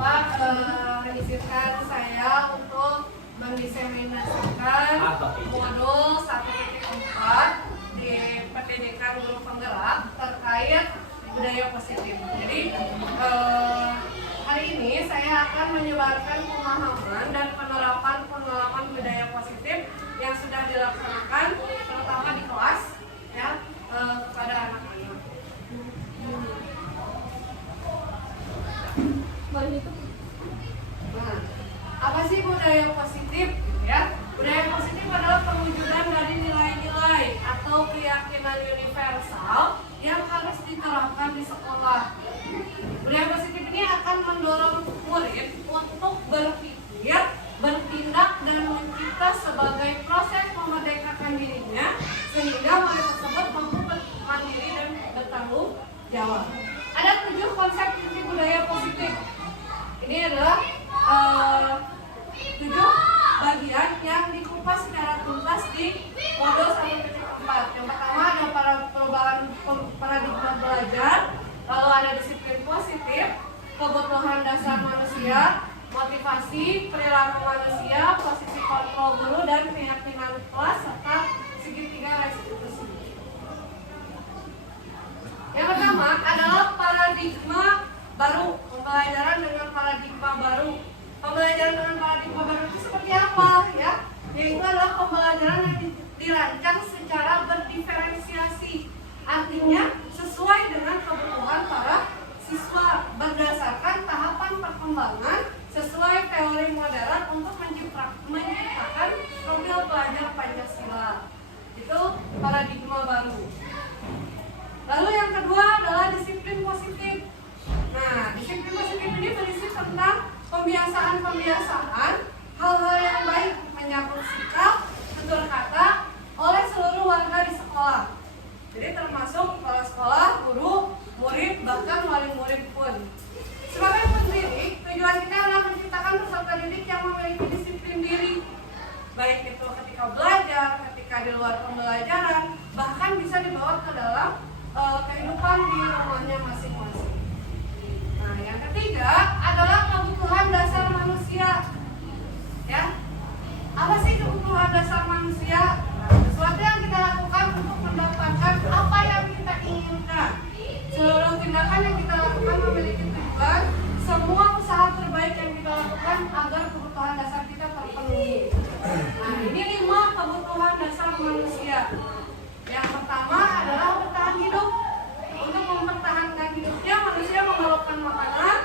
Izinkan saya untuk mendiseminasikan modul 1.4 di pendidikan guru penggerak terkait budaya positif. Jadi hari ini saya akan menyebarkan pemahaman dan penerapan pengalaman budaya positif yang sudah dilaksanakan terutama di kelas ya kepada anak-anak. Nah, apa sih budaya positif? Ya, budaya positif adalah perwujudan dari nilai-nilai atau keyakinan universal yang harus diterapkan di sekolah. Budaya positif ini akan mendorong murid untuk berpikir, bertindak, dan mencipta sebagai proses memerdekakan dirinya sehingga murid tersebut mampu mandiri dan bertanggung jawab. Ada 7 konsep inti budaya positif. Ini adalah 7 bagian yang dikupas secara tuntas di modul 1.4. Yang pertama ada perubahan paradigma belajar, lalu ada disiplin positif, kebutuhan dasar manusia, motivasi, perilaku manusia, posisi kontrol guru, dan keyakinan kelas, serta segitiga restitusi. Yang pertama adalah paradigma baru, pembelajaran dengan paradigma baru. Pembelajaran dengan paradigma baru itu seperti apa ya? Yaitu adalah pembelajaran yang dirancang secara berdiferensiasi, artinya sesuai dengan kebutuhan para siswa berdasarkan tahapan perkembangan sesuai teori modern untuk menciptakan profil pelajar Pancasila. Itu paradigma baru. Lalu yang kedua adalah disiplin positif. Nah, disiplin positif ini berisi tentang pembiasaan-pembiasaan hal-hal yang baik menyambut sikap, tutur kata oleh seluruh warga di sekolah. Jadi termasuk kepala sekolah, guru, murid, bahkan wali murid pun. Sebagai pendidik, tujuan kita adalah menciptakan peserta didik yang memiliki disiplin diri, baik itu ketika belajar, ketika di luar pembelajaran, bahkan bisa dibawa ke dalam kehidupan di rumahnya masing-masing. Nah, yang ketiga adalah kebutuhan dasar manusia. Ya, apa sih kebutuhan dasar manusia? Sesuatu yang kita lakukan untuk mendapatkan apa yang kita inginkan. Seluruh tindakan yang kita lakukan memiliki tujuan. Semua usaha terbaik yang kita lakukan agar kebutuhan dasar kita terpenuhi. Nah, ini 5 kebutuhan dasar manusia. Yang pertama adalah bertahan hidup. Untuk mempertahankan hidupnya, manusia memerlukan makanan,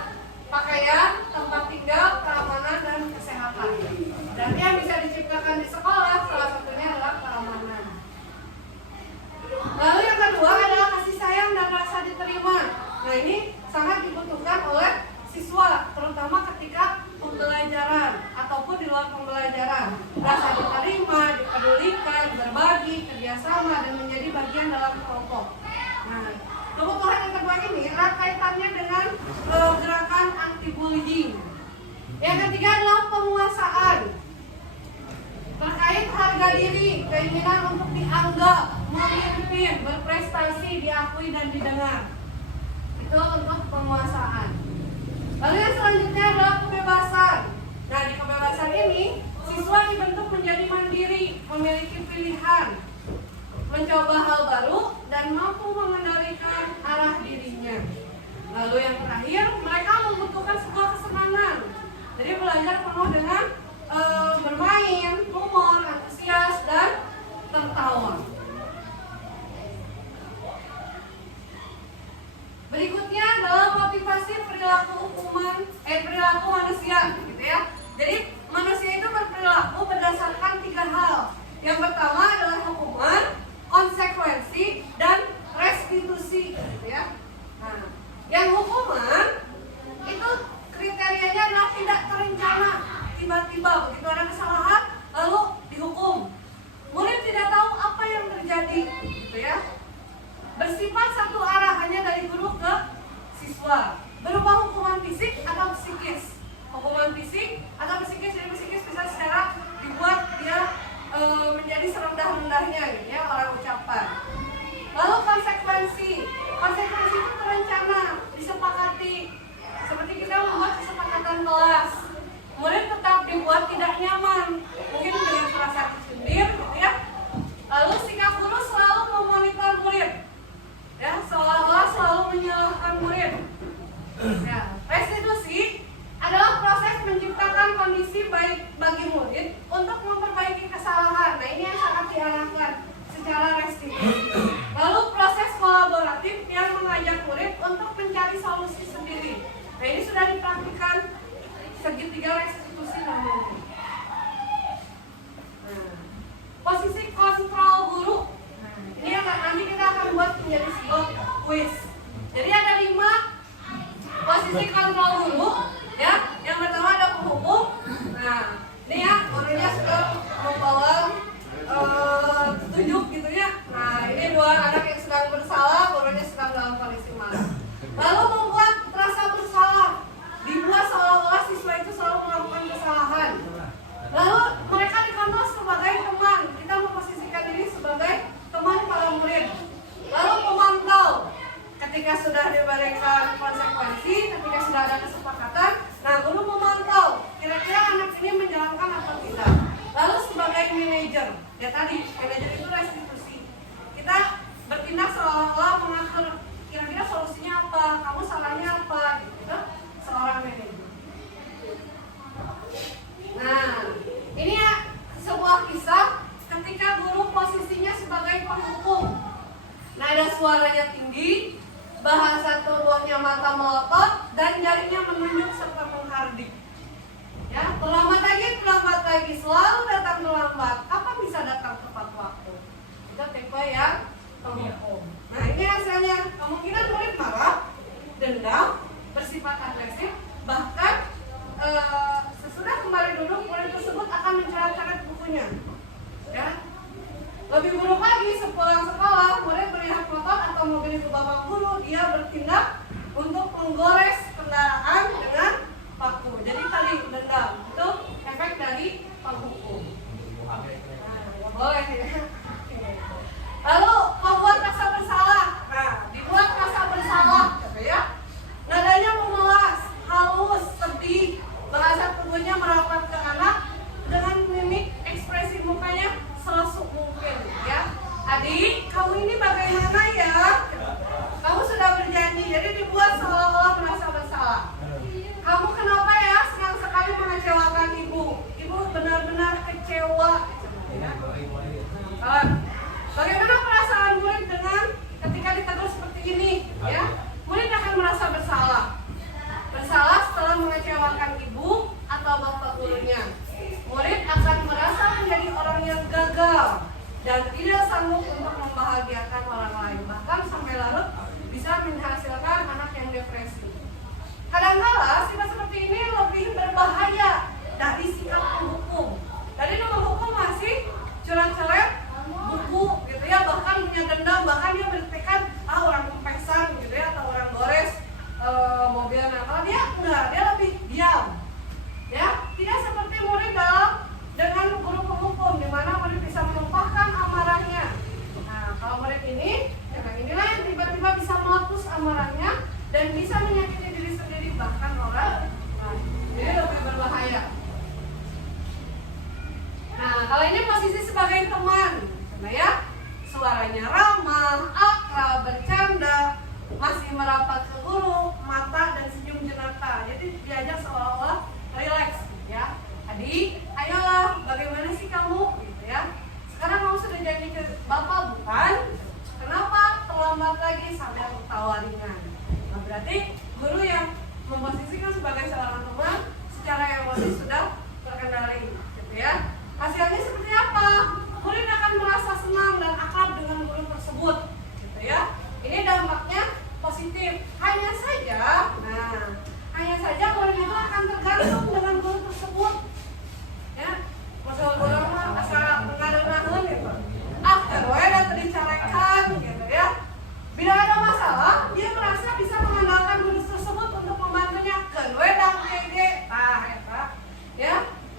pakaian, tempat tinggal, keamanan, dan kesehatan. Dan yang bisa diciptakan di sekolah, salah satunya adalah keamanan. Lalu yang kedua adalah kasih sayang dan rasa diterima. Nah, ini sangat dibutuhkan oleh siswa, terutama ketika pembelajaran ataupun di luar pembelajaran. Rasa diterima, dipedulikan, berbagi, kerjasama, dan menjadi bagian dalam kelompok. Nah, kebutuhan yang kedua ini erat kaitannya dengan gerakan anti-bullying. Yang ketiga adalah penguasaan. Terkait harga diri, keinginan untuk dianggap, memimpin, berprestasi, diakui, dan didengar. Itu untuk penguasaan. Lalu yang selanjutnya adalah kebebasan. Nah, di kebebasan ini, siswa dibentuk menjadi mandiri, memiliki pilihan, mencoba hal baru, dan mampu mengendalikan arah dirinya. Lalu yang terakhir, mereka membutuhkan sebuah kesenangan. Jadi belajar penuh dengan bermain, humor, antusias, dan tertawa. Berikutnya adalah motivasi perilaku manusia, gitu ya. Jadi manusia itu berperilaku berdasarkan 3 hal. Yang pertama adalah hukuman, konsekuensi, dan restitusi, gitu ya. Nah, yang hukuman itu kriterianya adalah tidak terencana, tiba-tiba begitu ada kesalahan lalu dihukum. Murid tidak tahu apa yang terjadi, gitu ya. Bersifat satu arah hanya dari guru ke siswa, berupa hukuman fisik atau psikis. posisi kontrol dulu, ya. Yang pertama ada penghubung. Nah, ini ya gurunya sudah membawa tunjuk gitu ya. Nah, ini dua anak yang sedang bersalah, gurunya sedang dalam kondisi marah. Lalu membuat merasa bersalah, dibuat seolah-olah siswa itu selalu melakukan kesalahan. Lalu mereka dikontrol sebagai teman. Kita memposisikan diri sebagai teman para murid. Lalu pemantau. Ketika sudah diberikan konsekuensi, ketika sudah ada kesepakatan, nah guru memantau. Kira-kira anak ini menjalankan atau tidak. Lalu sebagai manajer, ya tadi manajer itu restitusi. Kita bertindak seolah-olah mengatur. Kira-kira solusinya apa? Kamu salahnya apa? Gitu. Seorang manajer. Nah, ini ya sebuah kisah ketika guru posisinya sebagai penghukum. Nada suaranya tinggi, bahasa tubuhnya mata melotot, dan jarinya menunjuk serta menghardik. Ya, terlambat lagi, selalu datang terlambat. Kapan bisa datang tepat waktu? Itu tipe yang penghukum. Nah, ini hasilnya. Kemungkinan murid marah, dendam, bersifat agresif, bahkan sesudah kembali duduk, murid tersebut akan mencoret-coret bukunya. Ya. Lebih buruk lagi, sepulang sekolah, murid melihat motor atau mobil itu bapak guru, dia bertindak untuk menggores kendaraan dengan paku. Jadi tadi dendam, itu efek dari penghukum. Nah, boleh ya. Lalu membuat rasa bersalah. Nah, dibuat rasa bersalah, gitu ya. Nadanya memelas, halus, sedih, bahasa tubuhnya merapat ke anak dengan mimik ekspresi mukanya selesuk mungkin, ya. Adik, kamu ini bagaimana ya? Kamu sudah berjanji, jadi dibuat seolah-olah merasa bersalah. Kamu kenapa ya senang sekali mengecewakan ibu? Ibu benar-benar kecewa. Ya. Bagaimana perasaan murid dengan ketika ditegur seperti ini? Ya, murid akan merasa bersalah. Bersalah setelah mengecewakan ibu atau bapak gurunya. Murid akan merasa menjadi orang yang gagal dan tidak sanggup untuk membahagiakan orang lain. Bahkan sampai larut bisa menghasilkan anak yang depresi. Kadang-kala sifat seperti ini lebih berbahaya dari sikap penghukum. Tadi penghukum masih coret-coret buku gitu ya, bahkan punya dendam, bahkan dia bertekad orang kempesan gitu ya, atau orang gores mobilnya. Kalau dia enggak, dia lebih diam. Ya, tidak seperti murid dengan guru penghukum di mana murid bisa menumpahkan amarahnya. Nah, kalau murid ini, yang inilah yang tiba-tiba bisa meletus amarahnya dan bisa menyakiti diri sendiri bahkan orang lain. Jadi lebih berbahaya. Nah, kalau ini posisi sebagai teman, nah ya, suaranya ramah, akrab, bercanda, masih merapat ke guru, mata dan senyum jenaka. Jadi diajak seolah-olah relax, ya. Adik, ayolah, bagaimana sih kamu? Gitu ya. Sekarang kamu sudah janji ke bapak bukan? Kenapa terlambat lagi sambil tertawa ringan? Nah, berarti guru yang memposisikan sebagai seorang teman secara emosi sudah terkendali, gitu ya. Hasilnya seperti apa? Murid akan merasa senang dan akrab dengan guru tersebut, gitu ya. Ini dampaknya positif. Hanya saja murid itu akan tergantung dengan guru tersebut. Ya, masalah guru mah asal mengaruh gitu. Terus udah dicarekan gitu ya. Bila ada masalah, dia merasa bisa mengandalkan guru tersebut untuk membantunya. Kedua gede, ya.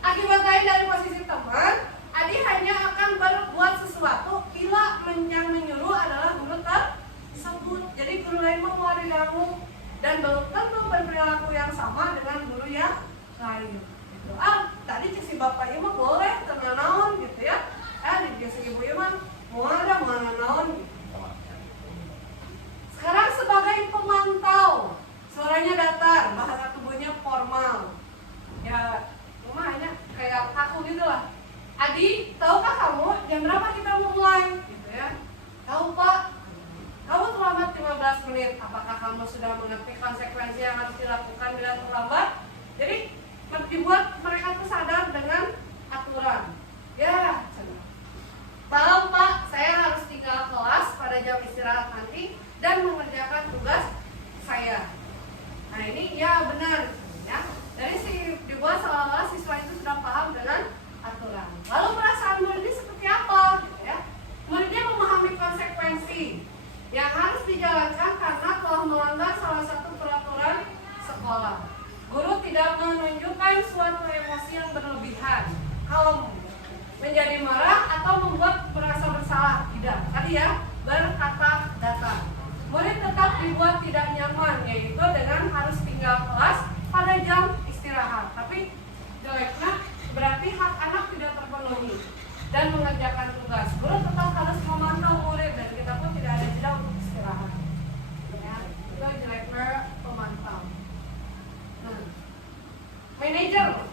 Akibat lain dari posisi teman, adik hanya akan berbuat sesuatu bila yang menyuruh adalah guru tersebut. Jadi guru lain mau diganggu dan belum tentu berperilaku yang sama dengan guru yang lain. Gitu. Tadi si bapak ibu boleh tenang naon gitu ya. Di si ibu mah mau ada mana naon gitu. Sekarang sebagai pemantau, suaranya datar, bahasa tubuhnya formal. Ya, cuma hanya kayak kaku gitu lah. Adi, tahukah kamu jam berapa kita mau mulai? Gitu ya. Tahu Pak. Kamu terlambat 15 menit. Apakah kamu sudah mengerti konsekuensi yang harus dilakukan bila terlambat? Jadi dibuat mereka tuh sadar dengan aturan. ya benar, ya. Jadi dibuat seolah-olah siswa itu sudah paham dengan aturan. Lalu perasaan murid ini seperti apa? Ya, muridnya memahami konsekuensi yang harus dijalankan karena telah melanggar salah satu peraturan sekolah. Guru tidak menunjukkan suatu emosi yang berlebihan, kalau menjadi marah atau membuat merasa bersalah, tidak. Tadi ya, berkata datar. Murid tetap dibuat tidak nyaman, yaitu dengan harus tinggal kelas pada jam istirahat. Tapi jeleknya berarti hak anak tidak terpenuhi dan mengerjakan tugas. Guru tetap harus memantau murid dan kita pun tidak ada jeda untuk istirahat. Ya, itu jeleknya pemantau. Manajer,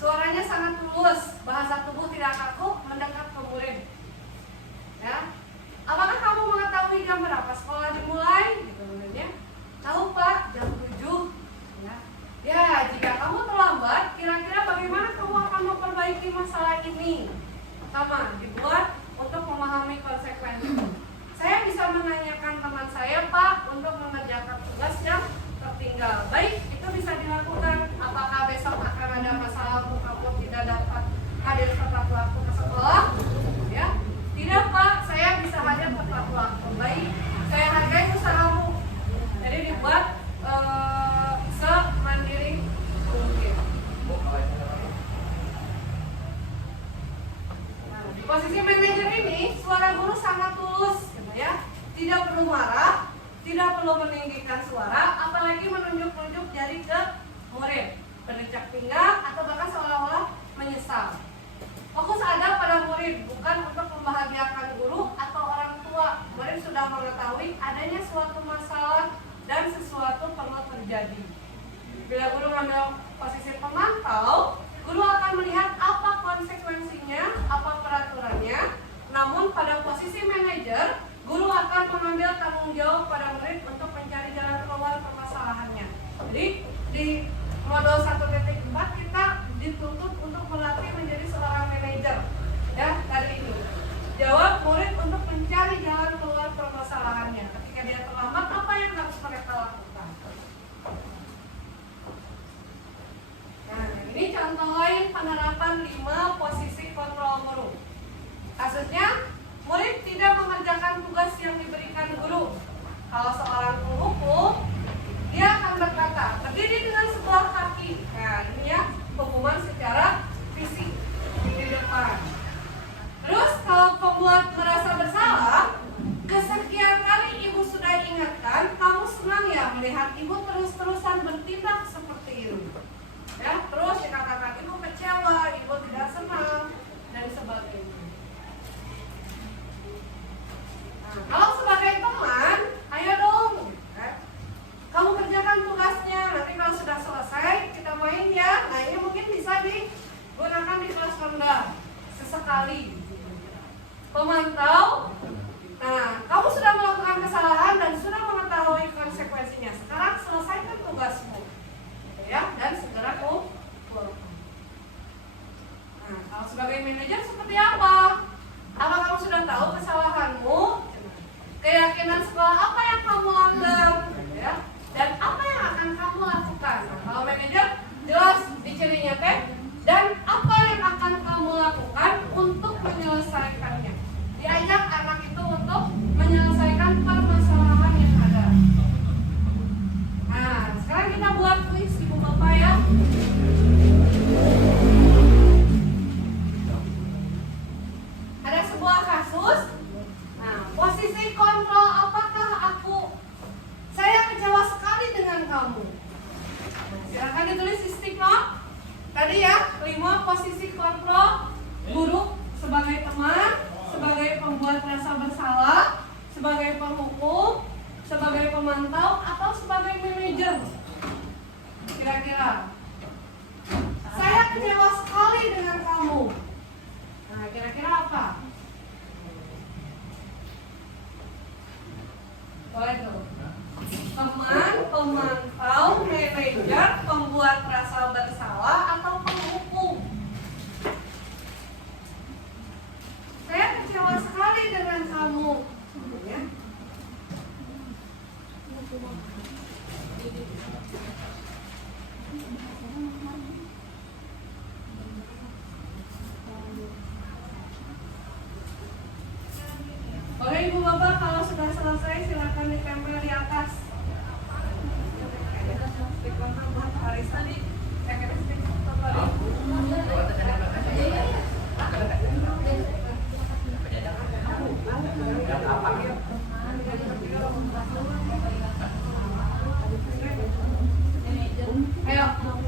suaranya sangat tulus, bahasa tubuh tidak kaku, mendekat ke murid. Ya, apakah kamu mengetahui jam berapa sekolah dimulai? Gitu ya. Tahu Pak, jam 7. Ya, jika kamu terlambat, kira-kira bagaimana kamu akan memperbaiki masalah ini? Pertama, dibuat untuk memahami konsekuensi. Saya bisa menanyakan teman saya, Pak, untuk mengerjakan tugas yang tertinggal. Baik, itu bisa dilakukan. Apakah besok akan ada masalah kamu tidak dapat hadir tepat waktu ke sekolah? Ya, tidak Pak, saya bisa hadir tepat waktu. Baik, saya hargai usahamu. Jadi dibuat semandiri mungkin. Nah, di posisi manajer ini, suara guru sangat tulus, ya. Tidak perlu marah, tidak perlu meninggikan suara, apalagi menunjuk-nunjuk jari ke murid, berdecak pinggang, atau bahkan seolah-olah menyesal. Fokus ada pada murid, bukan untuk membahagiakan guru atau orang tua. Murid sudah mengetahui adanya suatu masalah dan sesuatu perlu terjadi. Bila guru mengambil posisi pemantau, guru akan melihat apa konsekuensinya, apa peraturannya. Namun pada posisi manajer, guru akan mengambil tanggung jawab pada murid untuk mencari jalan keluar permasalahannya. Jadi di modul 1.4 kita dituntut untuk melatih menjadi seorang manajer. Ya, tadi ini. Jawab murid untuk mencari jalan keluar permasalahannya. Ketika dia terlambat, apa yang harus mereka lakukan? Nah, ini contoh lain penerapan 5 posisi kontrol guru. Kasusnya, murid tidak mengerjakan tugas yang diberikan guru. Kalau seorang penghukum, dia akan berkata, berdiri dengan sebelah kaki. Nah, ini ya, hukuman secara fisik di depan. Terus kalau pembuat merasa bersalah, kesekian kali ibu sudah ingatkan, kamu senang ya melihat ibu terus-terusan bertindak seperti itu. Ya, terus dikatakan ibu kecewa, ibu tidak senang, dan sebagainya. Nah, kalau sebagai teman, ayo dong, kamu kerjakan tugasnya. Nanti kalau sudah selesai, kita main ya. Nah, ini mungkin bisa digunakan di kelas rendah sesekali. Pemantau. Nah, kamu sudah melakukan kesalahan dan sudah mengetahui konsekuensinya. Sekarang selesaikan tugasmu, ya, dan segera kumpulkan. Nah, kalau sebagai manajer seperti apa? Apa kamu sudah tahu kesalahanmu? Keyakinan sekolah apa yang kamu langgar? Ya, dan apa yang akan kamu lakukan? Nah, kalau manajer jelas di cirinya teh, dan apa yang akan kamu lakukan untuk menyelesaikannya. Diajak anak itu untuk menyelesaikan permasalahan yang ada. Nah, sekarang kita buat kuis ibu bapak ya. Ada sebuah kasus. Nah, posisi kontrol apakah aku? Saya kecewa sekali dengan kamu. Silakan ditulis di stick note. Tadi ya, 5 posisi kontrol guru sebagai teman, sebagai pembuat rasa bersalah, sebagai penghukum, sebagai pemantau, atau sebagai manajer. Kira-kira saya kecewa sekali dengan kamu. Nah, kira-kira apa? Boleh tuh. Teman, pemantau, manajer, pembuat rasa bersalah, atau penghukum. Saya kecewa sekali dengan kamu. Ya. Ayo,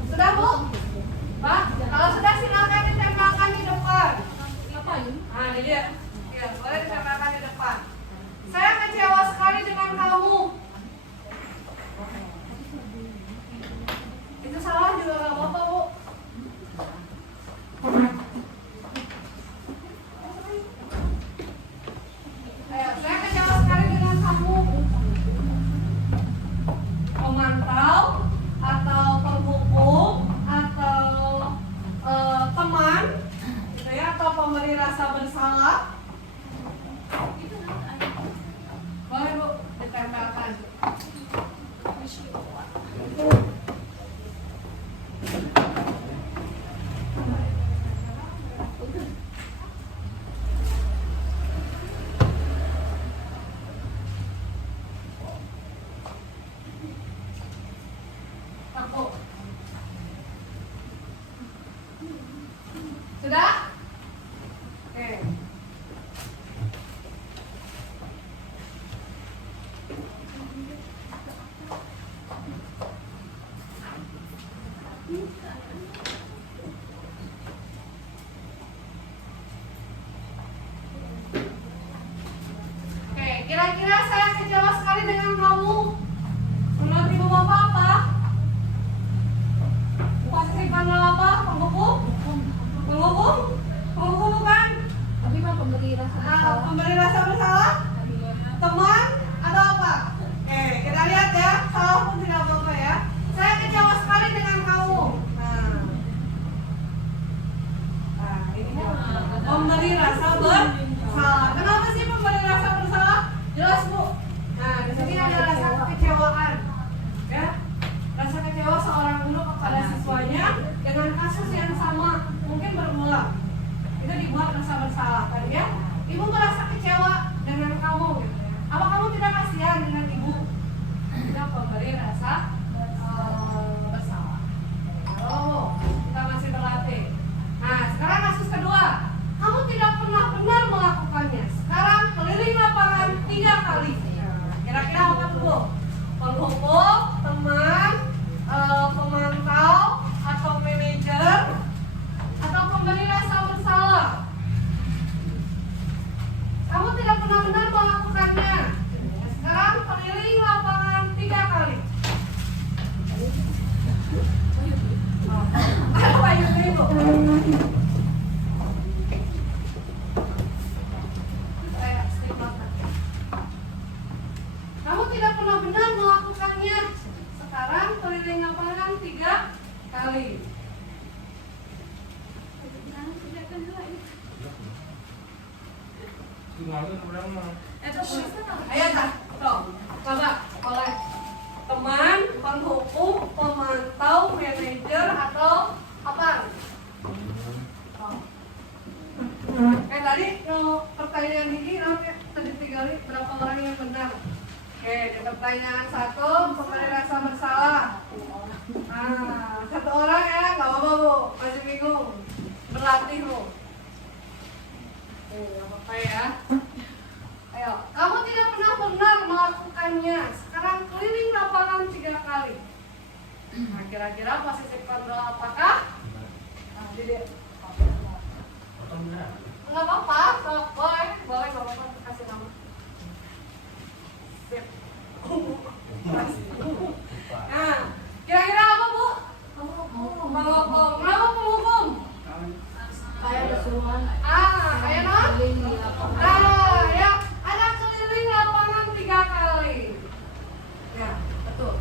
sudah Bu? Pak, kalau sudah silakan ditempelkan di depan. Nah, ini dia. Ya, boleh ditempelkan di depan. Saya kecewa sekali dengan kamu. Itu salah juga nggak apa-apa, Bu. Ayo, saya kecewa sekali dengan kamu. Pemantau atau penghukum atau teman, gitu ya, atau pemberi rasa bersalah. Boleh Bu, ditempelkan. Aku. Sudah? Oke. Oke, kira-kira saya kecewa sekali dengan kamu. Menurut Ibu Bapak apa? Posisi panel apa? Penghukum? Penghukum? Penghukum bukan? Pemberi rasa bersalah? Teman? Atau apa? Oke, kita lihat ya. Salah pun tidak apa-apa ya. Saya kecewa sekali dengan kamu. Nah, ini pemberi rasa bersalah. Kenapa sih pemberi rasa bersalah? Jelas Bu. Nah, di sini ada rasa kekecewaan. Ya, rasa kecewa seorang guru kepada siswanya dengan kasus yang sama, mungkin berulang. Itu dibuat rasa bersalah kan ya. Ibu merasa kecewa dengan kamu gitu ya. Apa kamu tidak kasihan dengan ibu? Itu pemberi rasa bersalah. Oh, kita masih berlatih. Nah, sekarang kasus kedua. Kamu tidak pernah benar melakukannya. Sekarang keliling lapangan 3 kali. Kira-kira apa tuh? Penghukum, teman, pemantau, atau manajer, atau pemberi rasa bersalah. Kamu tidak pernah benar melakukannya. Sekarang keliling lapangan 3 kali. Ayo Ibu. Kamu tidak pernah benar melakukannya. Sekarang keliling lapangan 3 kali. Ayo tak, coba oleh teman, penghukum, pemantau, manajer atau apa? Tadi pertanyaan ini tadi 3 kali berapa orang yang benar? Oke, di pertanyaan 1 pemberi rasa bersalah. Nah, 1 orang ya, nggak apa-apa Bu, masih bingung. Berlatih Bu. Nggak apa-apa ya. Ayo, kamu tidak pernah benar melakukannya. Sekarang keliling lapangan 3 kali. Nah, kira-kira posisi kontrol apakah? Nah, jadi nggak apa-apa, boleh nggak apa-apa, kasih nama. Sip. Nah, kira-kira apa Bu? Penghukum. Kenapa penghukum? Kayak keseruan. Kayak apa? Ya, ada keliling lapangan 3 kali. Ya, betul.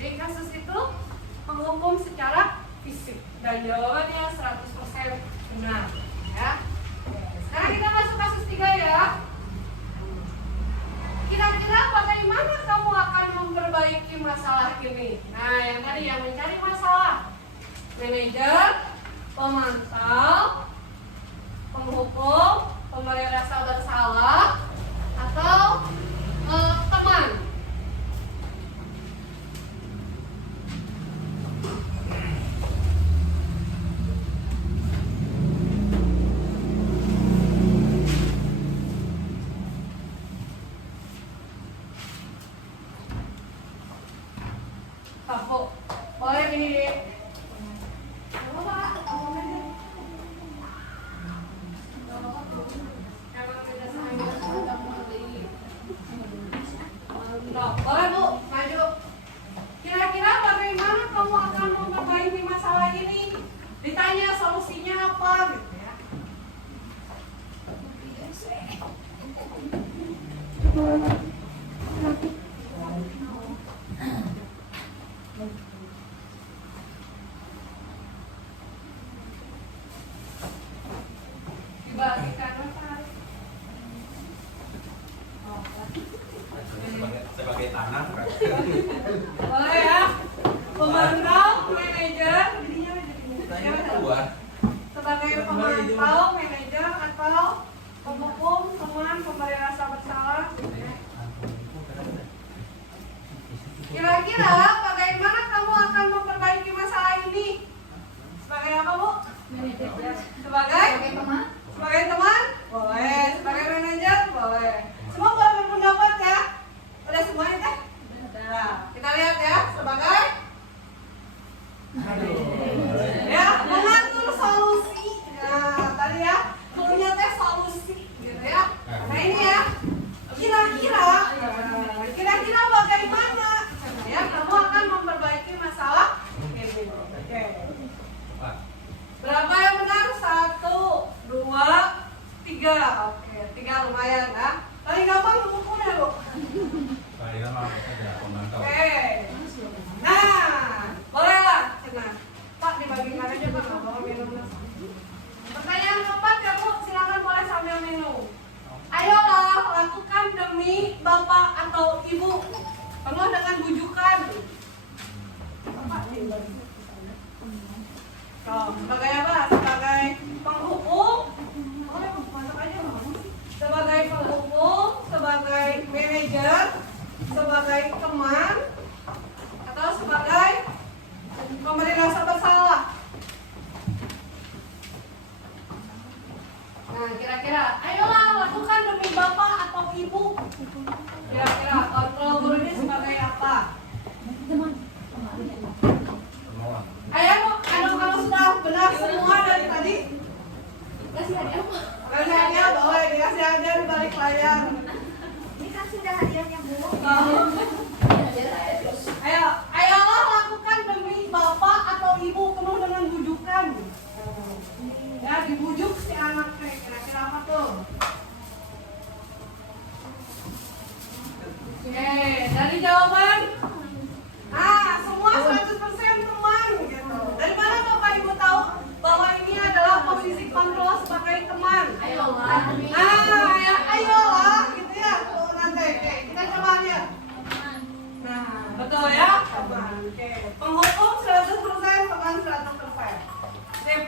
Di kasus itu penghukum secara fisik dan jawabannya 100% benar. Ya. Sekarang kita masuk kasus 3 ya. Kira-kira bagaimana kamu akan memperbaiki masalah ini? Nah, yang tadi yang mencari masalah, manajer, pemantau, penghukum, pemberi rasa bersalah, atau teman. adik. Coba, ngomong aja. Boleh Bu, maju. Kira-kira bagaimana kamu akan memperbaiki masalah ini? Ditanya solusinya apa gitu ya. Dibagikan apa? Sebagai tanah. Boleh ya. Pemantau, manajer, sebagai pemantau, manajer atau penghukum, teman, pemberi rasa bersalah. Kira-kira bagaimana kamu akan memperbaiki masalah ini? Sebagai apa, Bu? Manajer. Sebagai teman. Sebagai teman? Boleh. Sebagai manajer? Boleh. Semua boleh berpendapat ya? Udah semuanya teh? Nah, kita lihat ya. Sebagai ya, mengatur solusi. Nah, tadi ya, dulunya teh solusi gitu ya. Nah, ini ya. Kira-kira bagaimana ya kamu akan memperbaiki masalah ini? Oke. Berapa yang benar? 1, 2, 3. Oke, 3 lumayan ya. Paling gampang bukunya, Bu. Oke. Nah, bolehlah. Nah, Pak dibagikan aja Pak, nggak bawa minum. Pertanyaan keempat ya Bu, silakan boleh sambil minum. Ayolah lakukan demi Bapak atau Ibu, penuh dengan bujukan. Sebagai apa? Sebagai penghukum, boleh masuk aja sebagai penghukum, sebagai manajer, sebagai teman, atau sebagai pemberi rasa bersalah. Nah, kira-kira, ayolah lakukan demi Bapak atau Ibu. Kira-kira kontrol guru ini sebagai apa? Ayo, kalau sudah benar semua dari tadi, Kasih hadiah. kasih hadiah boleh dikasih hadiah di balik layar. Ini kan sudah hadiahnya, Bu. Ayolah lakukan demi Bapak atau Ibu penuh dengan bujukan. Ya, dibujuk si anak teh. Kira-kira apa tuh? Oke, dari jawaban. Nah, semua 100% teman gitu. Dari mana Bapak Ibu tahu bahwa ini adalah posisi kontrol sebagai teman? Ayolah. Ayolah gitu ya. Tuh, nanti, oke, kita coba lihat. Nah, betul ya, teman. Oke, penghukum 100%, teman 100%. Sip.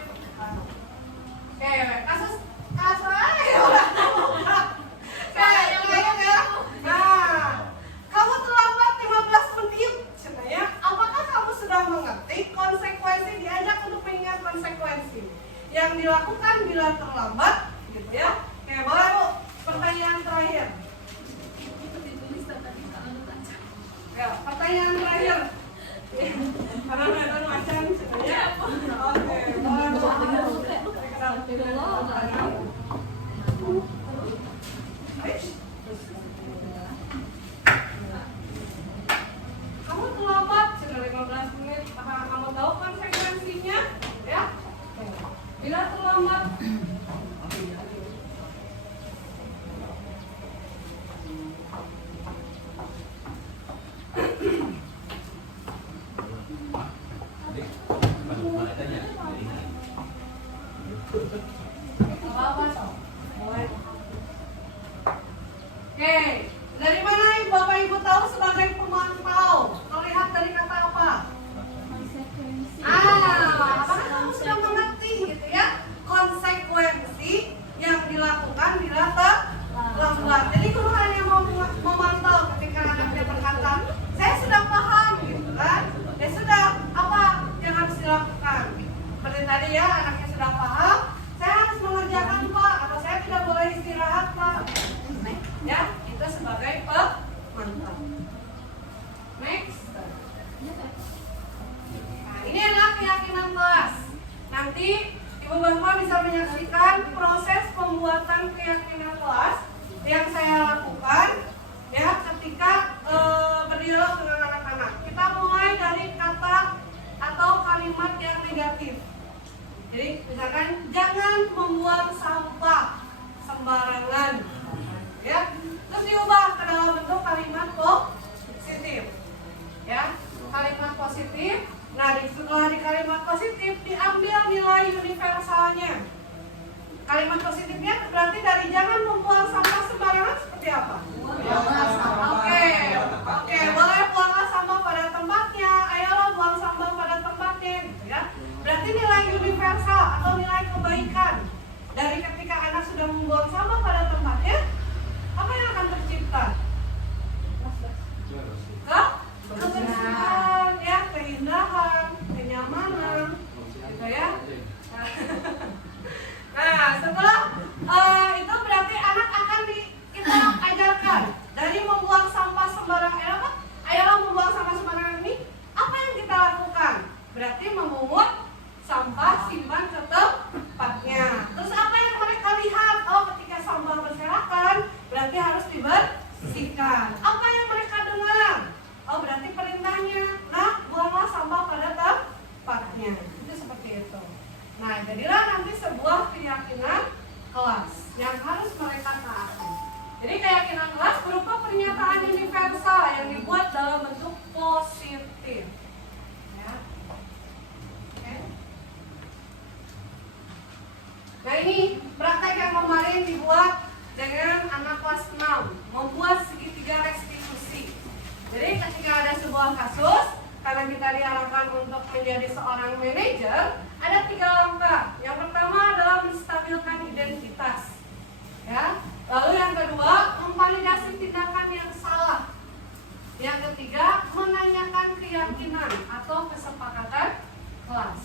Oke, kasus ya. Nah, kamu terlambat 15 menit. Sebenarnya, apakah kamu sudah mengerti konsekuensi, diajak untuk mengingat konsekuensi yang dilakukan bila terlambat, gitu ya? Oke, boleh Bu. Pertanyaan terakhir. Ya, pertanyaan terakhir. Karena kelihatan macan sebenarnya. Oke, boleh Bu. Kamu terlambat sudah 15 menit. Apakah kamu tahu konsekuensinya? Ya. Bila terlambat. Apa-apa toh? Boleh. Oke, dari mana Bapak Ibu tahu sebagai pemantau? Terlihat dari kata apa? Apakah kamu sudah mengerti gitu ya konsekuensi yang dilakukan bila terlambat? Jadi guru hanya mau memantau ketika anaknya berkata, saya sudah paham gitu kan? Ya sudah, apa yang harus dilakukan? Seperti tadi ya, anaknya sudah paham, saya harus mengerjakan Pak, atau saya tidak boleh istirahat Pak. Ya, itu sebagai pemantau. keyakinan kelas. Nanti Ibu Bapak bisa menyaksikan proses pembuatan keyakinan kelas yang saya lakukan ya ketika berdialog dengan anak-anak. Kita mulai dari kata atau kalimat yang negatif. Jadi misalkan jangan membuang sampah sembarangan, ya. Terus diubah ke dalam bentuk kalimat positif, ya. Kalimat positif. Nah, setelah di kalimat positif diambil nilai universalnya. Kalimat positifnya berarti dari jangan membuang sampah sembarangan seperti apa? Oke, boleh buanglah sampah pada tempatnya. Ayolah buang sampah pada tempatnya, gitu ya. Berarti nilai universal atau nilai kebaikan dari ketika anak sudah membuang sampah pada tempatnya, apa yang akan tercipta? Kebersihan, ya, keindahan, kenyamanan, gitu ya. Nah, setelah itu berarti anak akan kita ajarkan dari membuang sampah sembarangan. Ayolah membuang sampah sembarangan ini, apa yang kita lakukan? Berarti memungut sampah, simpan ke tempatnya. Terus apa yang mereka lihat? Oh, ketika sampah berserakan, berarti harus dibersihkan. Apa yang mereka dengar? Oh, berarti perintahnya. Nah, buanglah sampah pada tempatnya. Itu seperti itu. Nah, jadilah nanti sebuah keyakinan kelas yang harus mereka taati. Jadi keyakinan kelas berupa pernyataan universal yang dibuat dalam bentuk positif. Ya. Oke. Nah, ini praktek yang kemarin dibuat dengan anak kelas 6, membuat segitiga restitusi. Jadi ketika ada sebuah kasus, karena kita diharapkan untuk menjadi seorang manajer, ada 3 langkah. Yang pertama adalah menstabilkan identitas, ya. Lalu yang kedua, memvalidasi tindakan yang salah. Yang ketiga, menanyakan keyakinan atau kesepakatan kelas.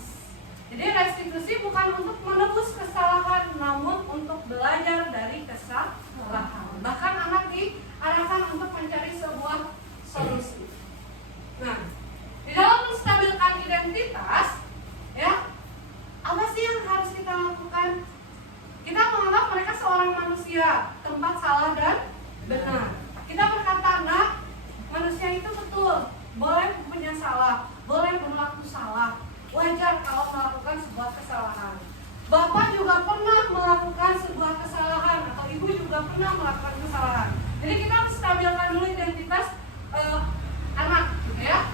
Jadi restitusi bukan untuk menebus kesalahan, namun untuk belajar dari kesalahan. Bahkan anak diarahkan untuk mencari sebuah solusi. Nah, di dalam menstabilkan identitas, ya, apa sih yang harus kita lakukan? Kita menganggap mereka seorang manusia, tempat salah dan benar. Kita berkata, nah, manusia itu betul, boleh punya salah, boleh berlaku salah. Wajar kalau melakukan sebuah kesalahan. Bapak juga pernah melakukan sebuah kesalahan, atau ibu juga pernah melakukan kesalahan. Jadi kita menstabilkan dulu identitas anak, gitu ya.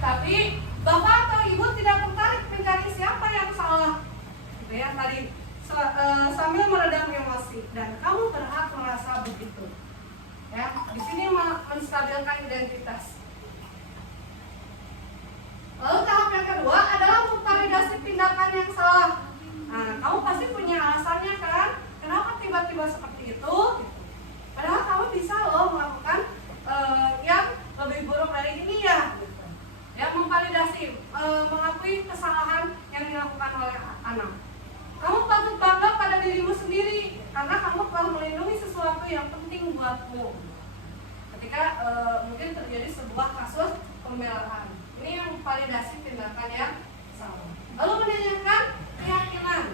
Tapi bapak atau ibu tidak tertarik mencari siapa yang salah, gitu ya. Tadi sambil meredam emosi, dan kamu berhak merasa begitu. Ya, di sini menstabilkan identitas. Lalu tahap yang kedua adalah memvalidasi tindakan yang salah. Nah, kamu pasti punya alasannya kan? Kenapa tiba-tiba seperti itu? Padahal kamu bisa loh melakukan yang lebih buruk dari ini ya. Ya, memvalidasi, mengakui kesalahan yang dilakukan oleh anak. Kamu patut bangga pada dirimu sendiri karena kamu telah melindungi sesuatu yang penting buatmu. Ketika mungkin terjadi sebuah kasus pembelaan. Ini yang validasi tindakan yang salah. Lalu menanyakan keyakinan.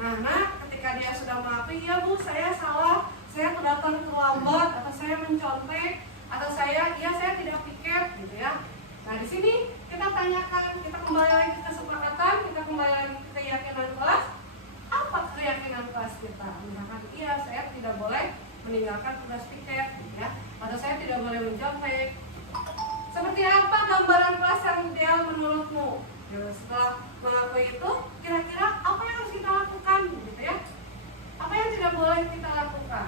Nah, ketika dia sudah mengakui, ya bu, saya salah, saya datang terlambat, atau saya mencontek, atau saya tidak piket, gitu ya. Nah, di sini kita tanyakan, kita kembali lagi ke kesepakatan, kita kembali lagi ke keyakinan kelas. Apa keyakinan kelas kita? Misalkan, iya, saya tidak boleh meninggalkan tugas piket, gitu ya, atau saya tidak boleh mencontek. Seperti apa gambaran kelas yang ideal menurutmu? Setelah mengakui itu, kira-kira apa yang harus kita lakukan, gitu ya? Apa yang tidak boleh kita lakukan?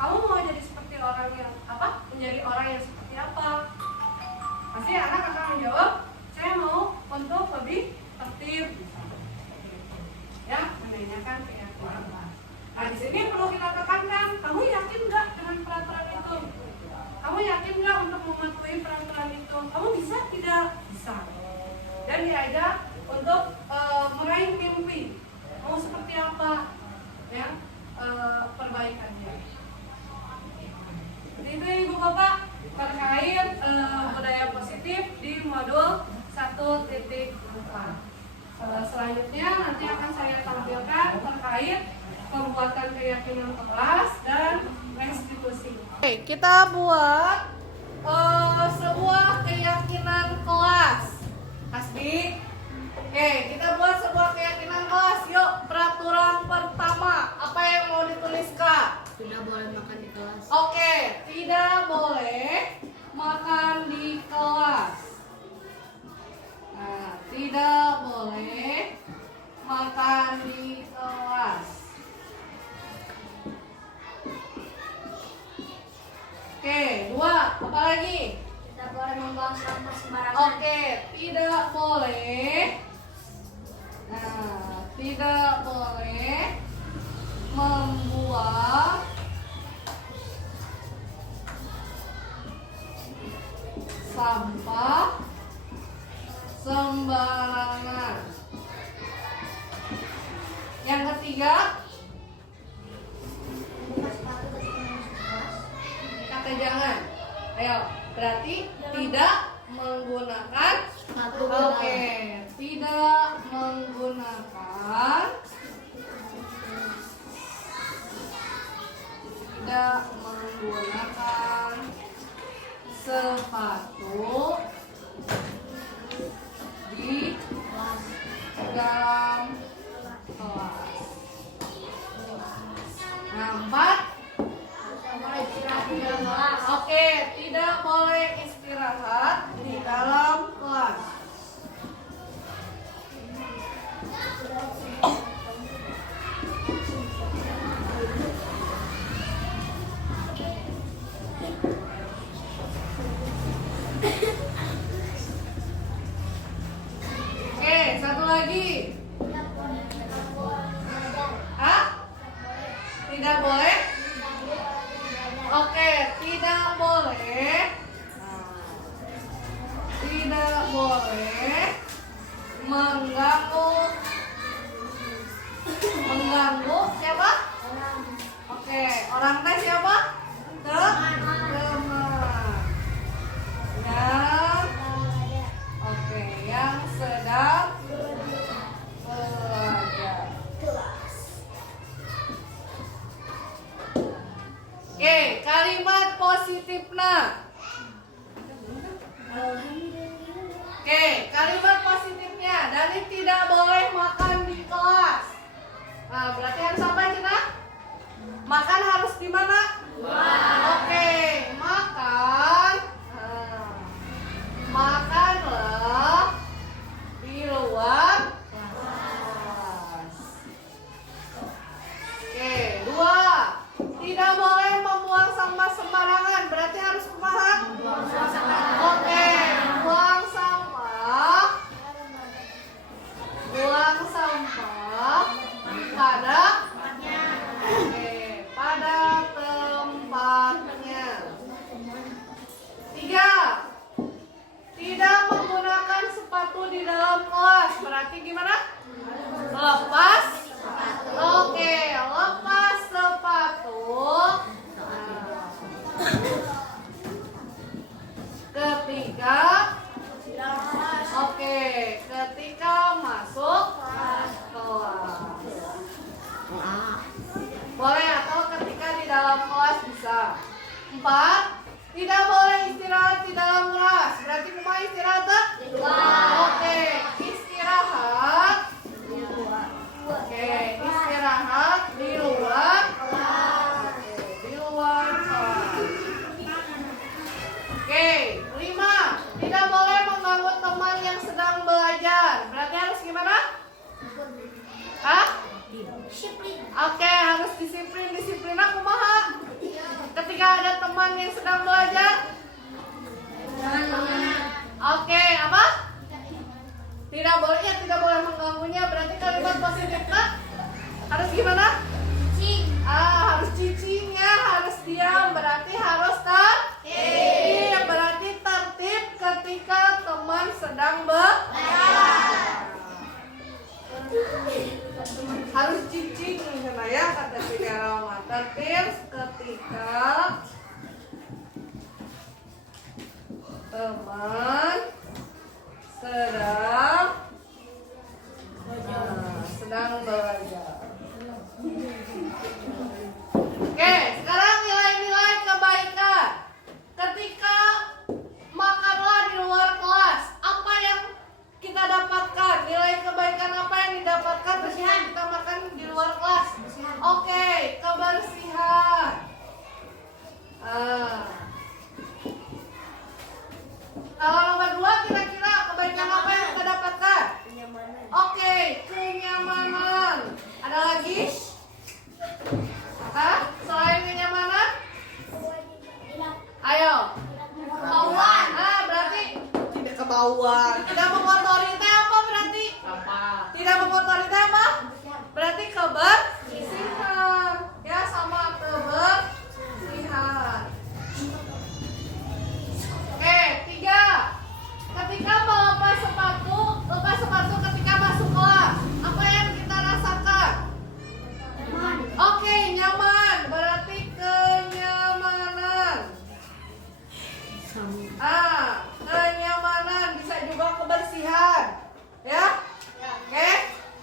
Kamu mau jadi seperti orang yang apa? Menjadi orang yang seperti apa? Pasti anak akan menjawab, saya mau untuk lebih tertib, ya, menanyakan keyakinan. Nah, di sini perlu kita tekankan, kamu yakin nggak dengan peraturan itu? Kamu yakin nggak untuk mematuhi peraturan itu? Kamu bisa tidak? Bisa. Dan diajak untuk meraih mimpi. Mau seperti apa? Ya, perbaikannya. Itu Ibu Bapak terkait budaya positif di modul 1.4. selanjutnya nanti akan saya tampilkan terkait pembuatan keyakinan kelas dan restitusi. Oke, kita buat sebuah keyakinan kelas. Asli. Oke, kita buat sebuah keyakinan kelas. Yuk, peraturan pertama. Apa yang mau dituliskan? Tidak boleh makan di kelas. Oke, tidak boleh makan di kelas. Nah, tidak boleh makan di kelas. Oke, dua. Apa lagi? Tidak boleh membuang sampah sembarangan. Oke, tidak boleh. Nah, tidak boleh membuang sampah sembarangan. Yang ketiga, kata jangan. Ayo, berarti tidak menggunakan. Oke, tidak menggunakan. Tidak menggunakan sepatu di dalam kelas. Nah, 4. Oke, tidak boleh istirahat di dalam kelas. Oke, satu lagi. Hah? Tidak boleh? Oke, tidak boleh. Tidak boleh mengganggu siapa? Oke, orang teh siapa? Teman. Yang sedang belajar. Oke, kalimat positifnya. Oke, kalimat positifnya dari tidak boleh makan di kelas. Nah, berarti harus apa Cina? Makan harus di mana? Oke, makan. Makanlah di luar kelas. Oke, 2. Tidak boleh membuang sampah sembarangan. Berarti harus kumaha? Oke, buang sampah. Buang sampah pada pada tempatnya. 3. Tidak menggunakan sepatu di dalam kelas. Berarti gimana? Lepas. Oke, lepas sepatu. Ketika ketika masuk kelas. Boleh atau ketika di dalam kelas bisa. 4. Tidak boleh istirahat di dalam kelas. Berarti cuma istirahat tak? Oke, istirahat. Oke, istirahat di luar. Di luar kelas. Oke, 5. Tidak boleh mengganggu teman yang sedang belajar. Berarti harus gimana? Hah? Oke, harus disiplin. Disiplin aku kumaha? Ketika ada teman yang sedang belajar. Oke, apa? Tidak boleh, ya tidak boleh mengganggunya. Berarti kalimat positifnya harus gimana? Harus cicingnya, harus diam. Berarti harus tertib. Berarti tertib ketika teman sedang belajar. Harus cicing misalnya ya, kata si Rama. Tertib ketika teman sedang belajar. kebersihan. Kalau nomor 2 kira-kira kebaikan apa yang kita dapatkan? Kenyamanan. Oke, kenyamanan. Ada lagi? Hah? Selain kenyamanan? Ayo. Kebauan. Berarti tidak kebauan. Tidak mengotori teh apa berarti? Tidak mengotori teh apa? Berarti kebersihan. Ya, sama kebersihan. Oke, 3. Ketika melepas sepatu ketika masuk kelas, apa yang kita rasakan? Oke, nyaman. Berarti kenyamanan. Kenyamanan bisa juga kebersihan. Ya? Oke.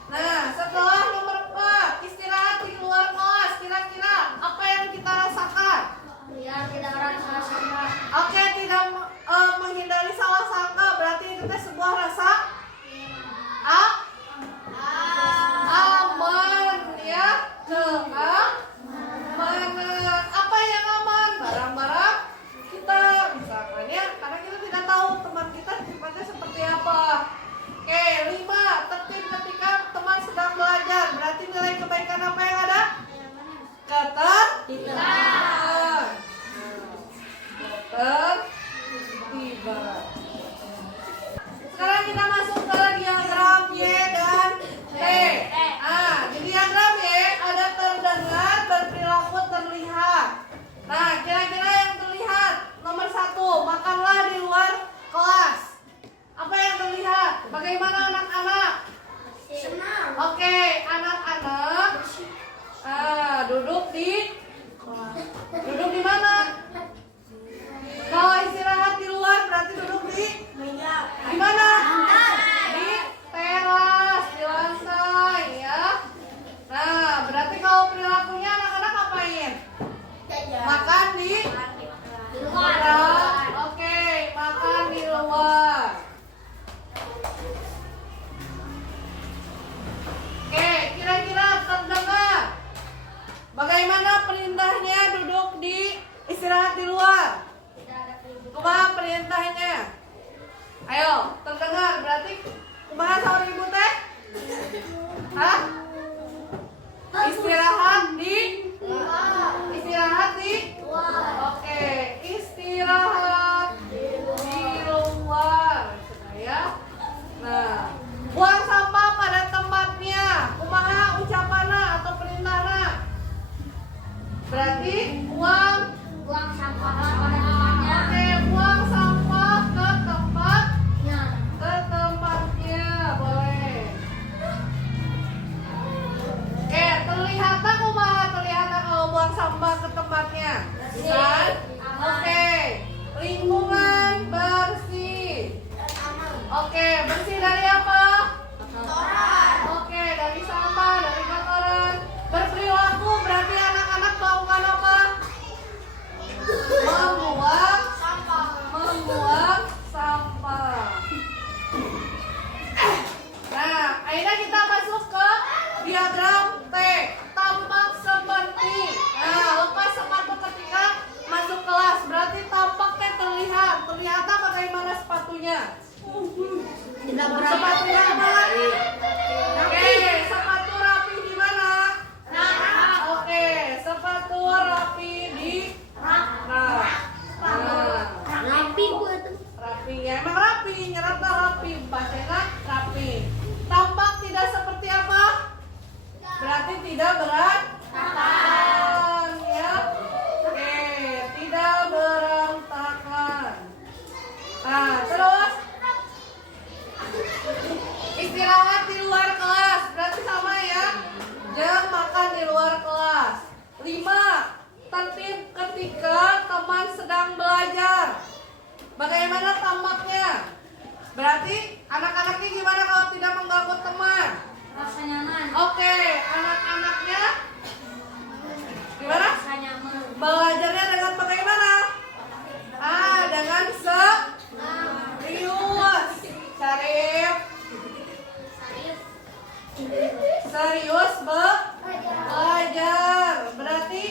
Nah, setelah nomor 4, istirahat di luar kelas, kira-kira apa yang kita rasakan? Ya, tidak rasa sama. Oke, tidak menghindari salah sangka, berarti itu teh sebuah rasa aman, ya. Keamanan. Apa yang aman? Barang-barang kita, misalkan ya, karena kita tidak tahu teman kita sifatnya seperti apa. Oke, 5. Tertib ketika teman sedang belajar, berarti nilai kebaikan apa yang ada? Ketertiban. Ketertiban. Sekarang kita masuk ke diagram Y dan T. Di diagram Y ada terdengar, berperilaku, terlihat. Nah, kira-kira yang terlihat nomor 1, makanlah di luar kelas. Apa yang terlihat? Bagaimana anak-anak? Senang. Oke, anak-anak duduk di mana? Kalau istirahat di luar berarti duduk di mana? Di teras, di lantai, ya. Nah, berarti kalau perilakunya anak-anak ngapain? Makan di luar. Oke, makan di luar. Oke, kira-kira terdengar bagaimana perintahnya duduk di istirahat di luar? Kumaha perintahnya? Ayo, terdengar berarti kumaha saur ibu teh? Hah? Istirahat di Oke, istirahat di luar. Ya. Nah, buang sampah pada tempatnya. Kumaha ucapanna atau perintahna? Berarti buang sampah pada tempatnya. Oke, buang sampah ke tempatnya, boleh. Oke, terlihatnya kumaha kalau buang sampah ke tempatnya? Kan? Oke, lingkungan bersih. Oke, bersih dari apa? Oke, dari sampah, dari kotoran. Berperilaku berarti anak-anak melakukan apa? Membuang sampah. Nah, akhirnya kita masuk ke diagram T. Tampak seperti. Nah, lepas sepatu ketika masuk kelas, berarti tampaknya terlihat. Terlihatnya bagaimana sepatunya? Sepatunya apa? Oke, sepatu rapi di mana? Oke, sepatu rapi di rak. Rapi buat Rapi ya, emang rapi, nyerapnya rapi, bacanya rapi. Tampak tidak seperti apa? Berarti tidak berantakan, ya. Oke, tidak berantakan. Nah, terus istirahat di luar kelas, berarti sama ya. Jam makan di luar kelas. 5. Tertib ketika teman sedang belajar. Bagaimana tampaknya? Berarti anak-anaknya gimana kalau tidak mengganggu teman? rasa nyaman. Oke, anak-anaknya gimana? Rasa nyaman. Belajarnya dengan bagaimana? Dengan serius. Serius belajar. Berarti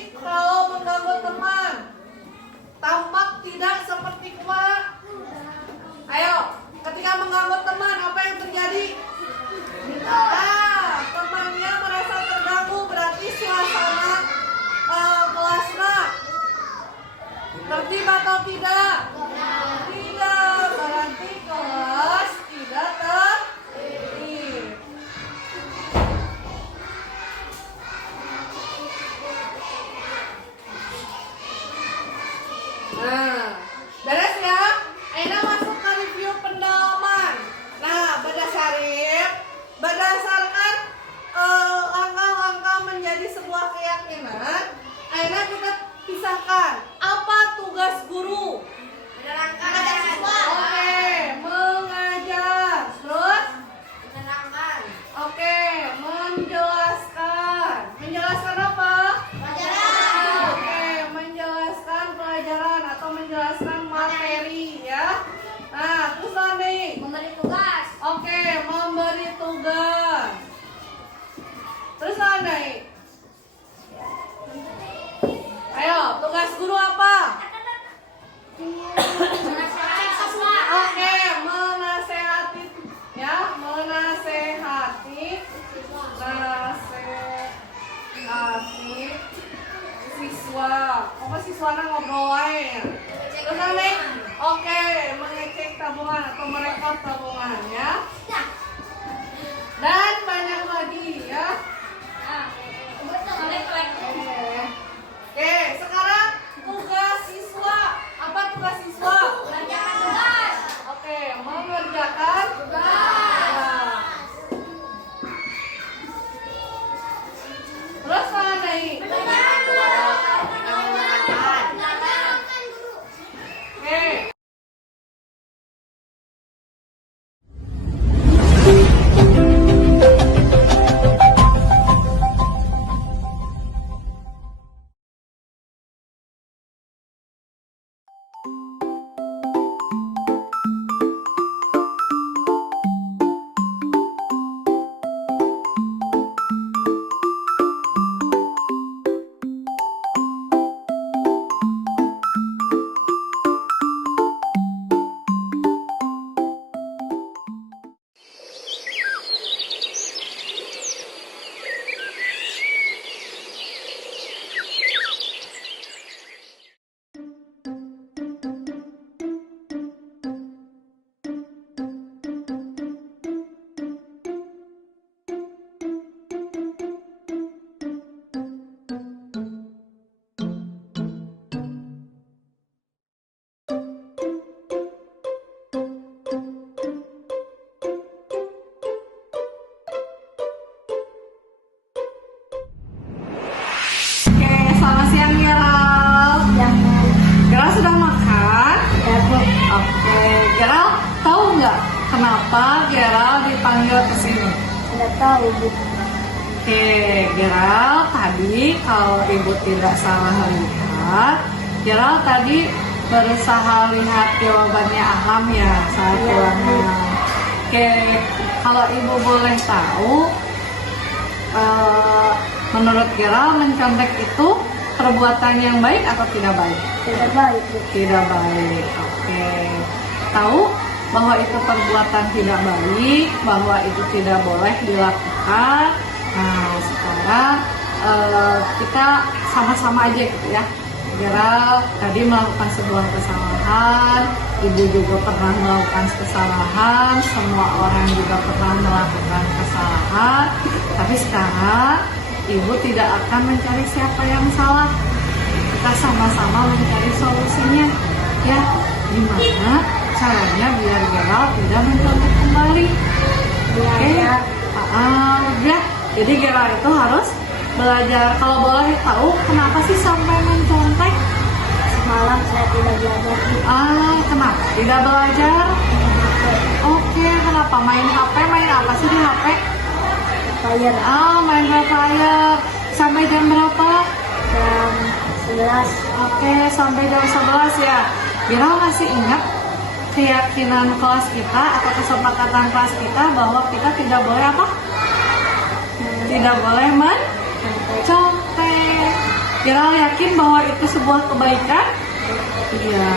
Akhirnya kita pisahkan. Apa tugas guru? Mengajar siswa. Oke, mengajar. Terus? Menerangkan. Oke, menjelaskan. Menjelaskan apa? Pelajaran. Oke, menjelaskan pelajaran atau menjelaskan materi ya. Nah, terus nih. Memberi tugas. Oke, memberi tugas. Terus nih. Ayo, tugas guru apa? Menasihati siswa. Oke, menasehati ya, menasehati siswa. Apa siswana ngobrol wae. Terus nih, oke, mengecek tabungan atau merekod tabungan ya. Dan banyak lagi ya. Oke, sekarang tugas siswa. Apa tugas siswa? Mengerjakan tugas. Oke, mengerjakan tugas. Terus mana nih? Oke. Oke, selamat siang Gerald. Gerald sudah makan? Oke, Gerald tahu nggak kenapa Gerald dipanggil ke sini? Tidak tahu, Bu. Oke, Gerald tadi kalau ibu tidak salah lihat, Gerald tadi berusaha lihat jawabannya Aham ya saat Iya, ulangan. Oke, kalau ibu boleh tahu, menurut Gerald mencontek itu perbuatan yang baik atau tidak baik? Tidak baik, Bu. Tidak baik. Oke. Tahu bahwa itu perbuatan tidak baik, bahwa itu tidak boleh dilakukan. Nah, sekarang kita sama-sama aja gitu ya. Gerald tadi melakukan sebuah kesalahan, ibu juga pernah melakukan kesalahan, semua orang juga pernah melakukan kesalahan. Tapi sekarang ibu tidak akan mencari siapa yang salah. Kita sama-sama mencari solusinya. Ya, gimana caranya biar Gerald tidak mencontek kembali? Oke. Ya. Jadi Gerald itu harus belajar. Kalau boleh tahu, kenapa sih sampai mencontek? Semalam saya tidak belajar. Kenapa tidak belajar? Oke, kenapa main HP? Main apa sih di HP? Bayar Main Free Fire. Sampai jam berapa? jam 11. Oke, sampai jam 11 ya. Gerald masih ingat keyakinan kelas kita atau kesepakatan kelas kita bahwa kita tidak boleh apa? Tidak boleh mencontek. Gerald yakin bahwa itu sebuah kebaikan? Iya.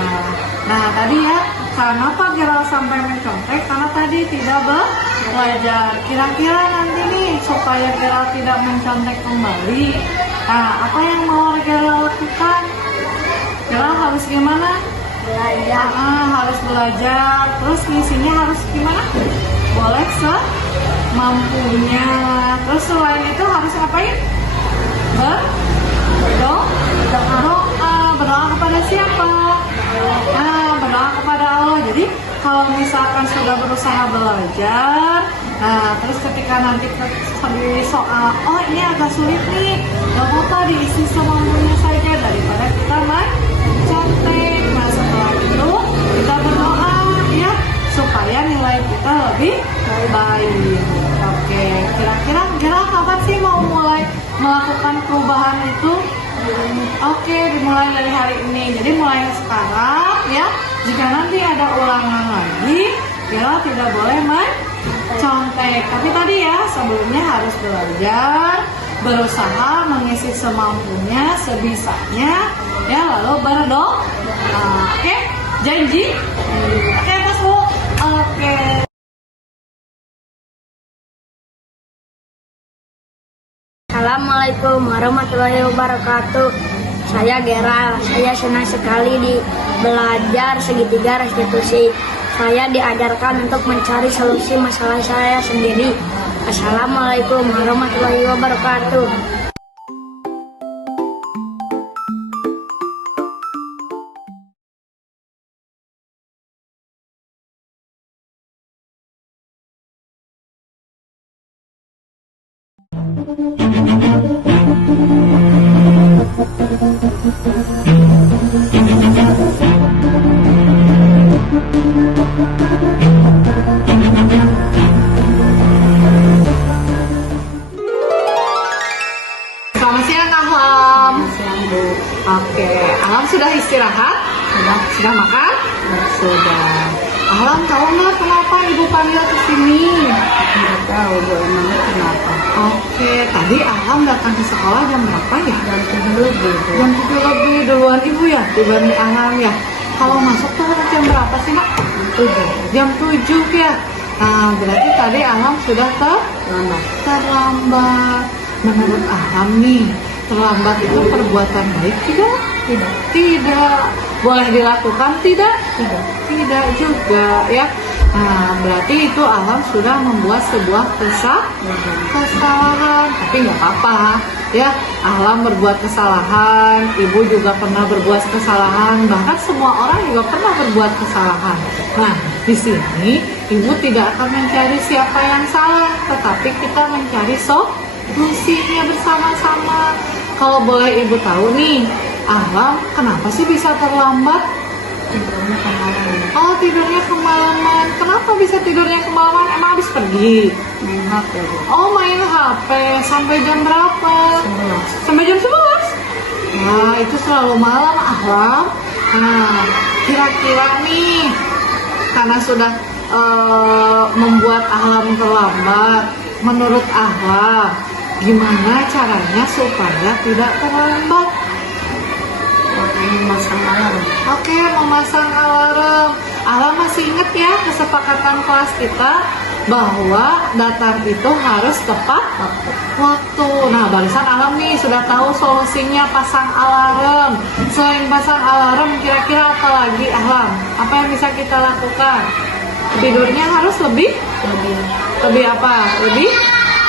Nah tadi ya, kenapa Gerald sampai mencontek? Karena tadi tidak belajar. Kira-kira nanti nih supaya Gerald tidak mencontek kembali, nah apa yang mau Gerald lakukan? Gerald harus gimana? Belajar. Harus belajar. Terus ngisinya harus gimana? Boleh semampunya. Terus selain itu harus ngapain? Berdoa kepada siapa? Berdoa kepada Allah. Jadi kalau misalkan sudah berusaha belajar, nah terus ketika nanti di soal, oh ini agak sulit nih, gak apa-apa diisi semampunya saja daripada kita main contek. Nah setelah itu kita berdoa ya supaya nilai kita lebih baik. Oke, kira-kira kapan sih mau mulai melakukan perubahan itu? Oke, dimulai dari hari ini. Jadi mulai sekarang ya. Jika nanti ada ulangan lagi, Bella tidak boleh main contek. Tapi tadi ya, sebelumnya harus belajar, berusaha mengisi semampunya, sebisanya, ya lalu berdoa. Oke, janji? Oke, Mas Bu. Oke. Assalamualaikum warahmatullahi wabarakatuh. Saya Gera, saya senang sekali di belajar segitiga restitusi. Saya diajarkan untuk mencari solusi masalah saya sendiri. Assalamualaikum warahmatullahi wabarakatuh. Selamat siang Ahlam. Oke, Ahlam sudah istirahat? Sudah makan? Sudah. Ahlam tahu nggak kenapa ibu panggil ke sini? Tidak tahu Bu, emangnya kenapa? Oke, tadi Ahlam datang ke sekolah jam berapa ya? Jam 7 lebih Bu. Jam 7 lebih duluan ibu ya dibanding Ahlam ya. Kalau masuk tuh jam berapa sih Mak? 7. Jam 7 ya. Nah, berarti tadi Ahlam sudah terlambat. Menurut Ahlam nih, terlambat itu perbuatan baik tidak? Tidak. Boleh dilakukan tidak? Tidak juga ya. Nah, berarti itu Ahlam sudah membuat sebuah kesalahan. Tapi nggak apa-apa ya. Ahlam berbuat kesalahan, ibu juga pernah berbuat kesalahan, bahkan semua orang juga pernah berbuat kesalahan. Nah, di sini ibu tidak akan mencari siapa yang salah, tetapi kita mencari solusinya bersama-sama. Kalau boleh ibu tahu nih, Ahlam kenapa sih bisa terlambat? Tidurnya kemarin Oh, tidurnya kemalaman. Kenapa bisa tidurnya kemalaman? Emang habis pergi? main HP Bu. Oh, main HP. Sampai jam berapa? 11. Sampai jam 11? Nah, itu selalu malam, Ahlam. Nah, kira-kira nih, karena sudah membuat Ahlam terlambat, menurut Ahlam, gimana caranya supaya tidak terlambat? Memasang alarm. Oke, memasang alarm. Ahlam masih ingat ya kesepakatan kelas kita bahwa datang itu harus tepat waktu. Nah, barusan Ahlam nih sudah tahu solusinya pasang alarm. Selain pasang alarm, kira-kira apa lagi Ahlam? Apa yang bisa kita lakukan? Tidurnya harus lebih apa? Lebih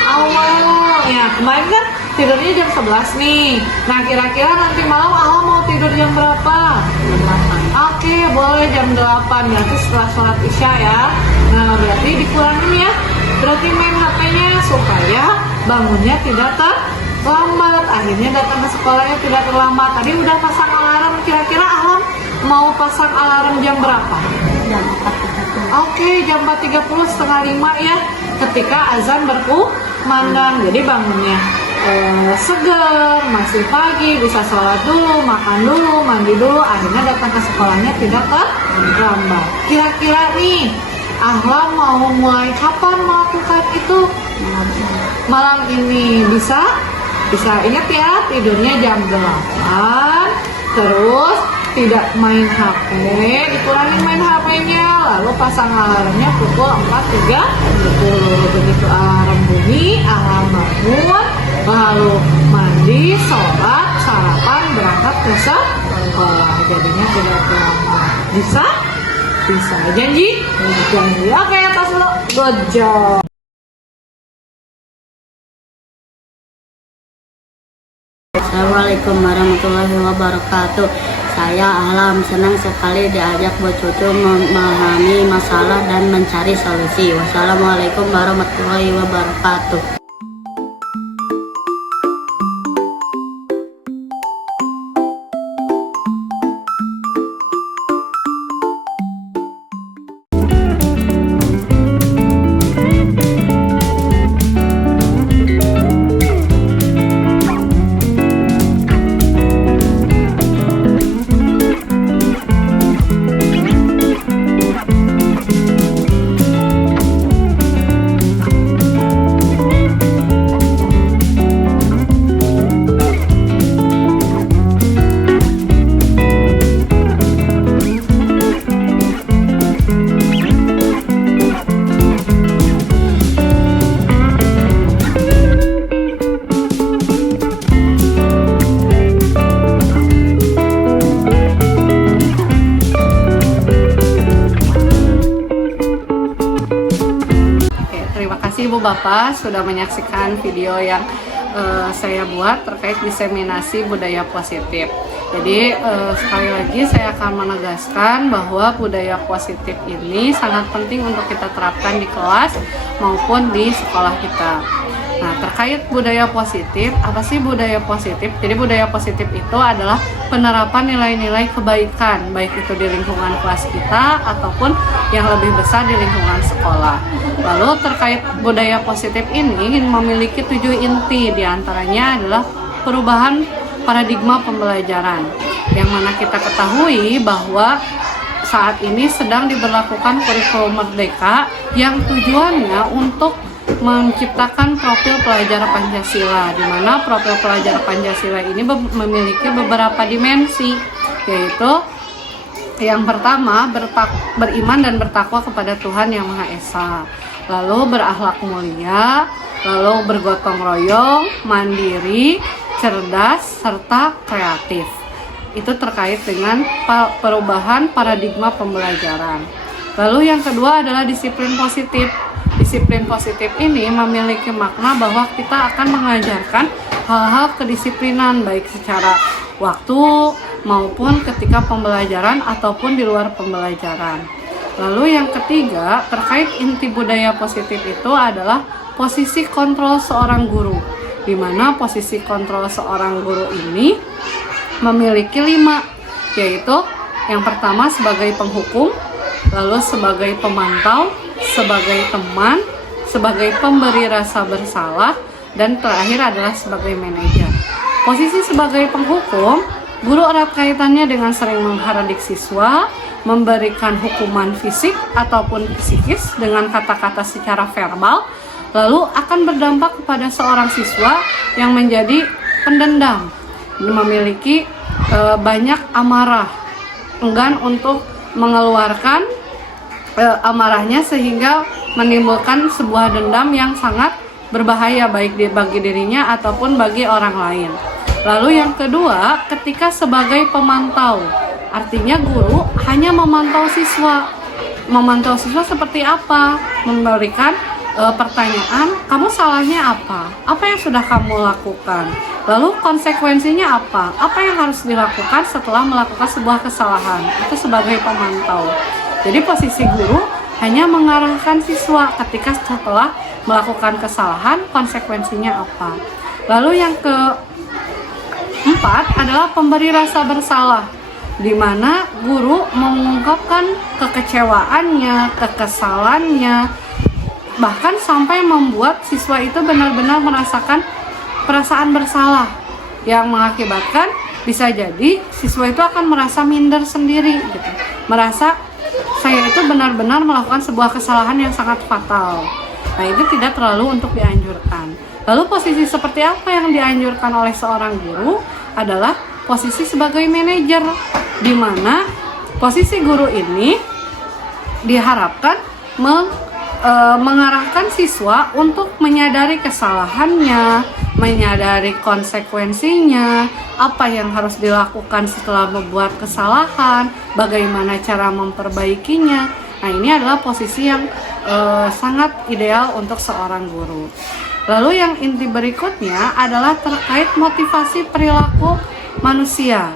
awal. Ya, kemarin kan tidurnya jam 11 nih. Nah, kira-kira nanti malam Ahlam mau tidur jam berapa? Oke, boleh jam 8. Berarti setelah sholat isya ya. Nah, berarti dikurangin ya. Berarti main HP-nya supaya bangunnya tidak terlambat. Akhirnya datang ke sekolahnya tidak terlambat. Tadi udah pasang alarm. Kira-kira Ahlam mau pasang alarm jam berapa? Jam 4.30. Oke, jam 4.30 setengah 5 ya. Ketika azan berkumandang. Jadi bangunnya segar, masih pagi, bisa sholat dulu, makan dulu, mandi dulu, akhirnya datang ke sekolahnya tidak terlambat. Kira-kira nih, Ahlam mau mulai kapan melakukan itu? Malam ini bisa ingat ya, tidurnya jam 8, terus tidak main HP, dikurangin main HP-nya, lalu pasang alarmnya pukul 4.30. Begitu alarm bunyi, Ahlam bangun, lalu mandi, sholat, sarapan, berangkat ke sekolah. Jadinya tidak terlambat. Bisa? Janji? Janji. Oke, atas lo. Good job. Assalamualaikum warahmatullahi wabarakatuh. Saya Alam, senang sekali diajak buat cucu memahami masalah dan mencari solusi. Wassalamualaikum warahmatullahi wabarakatuh. Terima kasih Ibu Bapak sudah menyaksikan video yang saya buat terkait diseminasi budaya positif. Jadi sekali lagi saya akan menegaskan bahwa budaya positif ini sangat penting untuk kita terapkan di kelas maupun di sekolah kita. Nah, terkait budaya positif, apa sih budaya positif? Jadi budaya positif itu adalah penerapan nilai-nilai kebaikan, baik itu di lingkungan kelas kita ataupun yang lebih besar di lingkungan sekolah. Lalu terkait budaya positif ini memiliki 7 inti, diantaranya adalah perubahan paradigma pembelajaran, yang mana kita ketahui bahwa saat ini sedang diberlakukan kurikulum merdeka yang tujuannya untuk menciptakan profil pelajar Pancasila, di mana profil pelajar Pancasila ini memiliki beberapa dimensi, yaitu yang pertama beriman dan bertakwa kepada Tuhan Yang Maha Esa, lalu berakhlak mulia, lalu bergotong royong, mandiri, cerdas, serta kreatif. Itu terkait dengan perubahan paradigma pembelajaran. Lalu yang kedua adalah disiplin positif. Disiplin positif ini memiliki makna bahwa kita akan mengajarkan hal-hal kedisiplinan baik secara waktu maupun ketika pembelajaran ataupun di luar pembelajaran. Lalu yang ketiga terkait inti budaya positif itu adalah posisi kontrol seorang guru, di mana posisi kontrol seorang guru ini memiliki 5, yaitu yang pertama sebagai penghukum, lalu sebagai pemantau, sebagai teman, sebagai pemberi rasa bersalah, dan terakhir adalah sebagai manajer. Posisi sebagai penghukum, guru erat kaitannya dengan sering menghardik siswa, memberikan hukuman fisik ataupun psikis dengan kata-kata secara verbal, lalu akan berdampak kepada seorang siswa yang menjadi pendendam, memiliki banyak amarah, enggan untuk mengeluarkan amarahnya sehingga menimbulkan sebuah dendam yang sangat berbahaya baik bagi dirinya ataupun bagi orang lain. Lalu yang kedua, ketika sebagai pemantau, artinya guru hanya memantau siswa. Memantau siswa seperti apa? Memberikan pertanyaan, kamu salahnya apa? Apa yang sudah kamu lakukan? Lalu konsekuensinya apa? Apa yang harus dilakukan setelah melakukan sebuah kesalahan? Itu sebagai pemantau. Jadi posisi guru hanya mengarahkan siswa ketika setelah melakukan kesalahan, konsekuensinya apa. Lalu yang keempat adalah pemberi rasa bersalah, di mana guru mengungkapkan kekecewaannya, kekesalannya, bahkan sampai membuat siswa itu benar-benar merasakan perasaan bersalah, yang mengakibatkan bisa jadi siswa itu akan merasa minder sendiri, gitu. Merasa saya itu benar-benar melakukan sebuah kesalahan yang sangat fatal. Nah, itu tidak terlalu untuk dianjurkan. Lalu posisi seperti apa yang dianjurkan oleh seorang guru adalah posisi sebagai manajer, di mana posisi guru ini diharapkan mengarahkan siswa untuk menyadari kesalahannya, menyadari konsekuensinya, apa yang harus dilakukan setelah membuat kesalahan, bagaimana cara memperbaikinya. Nah, ini adalah posisi yang sangat ideal untuk seorang guru. Lalu yang inti berikutnya adalah terkait motivasi perilaku manusia.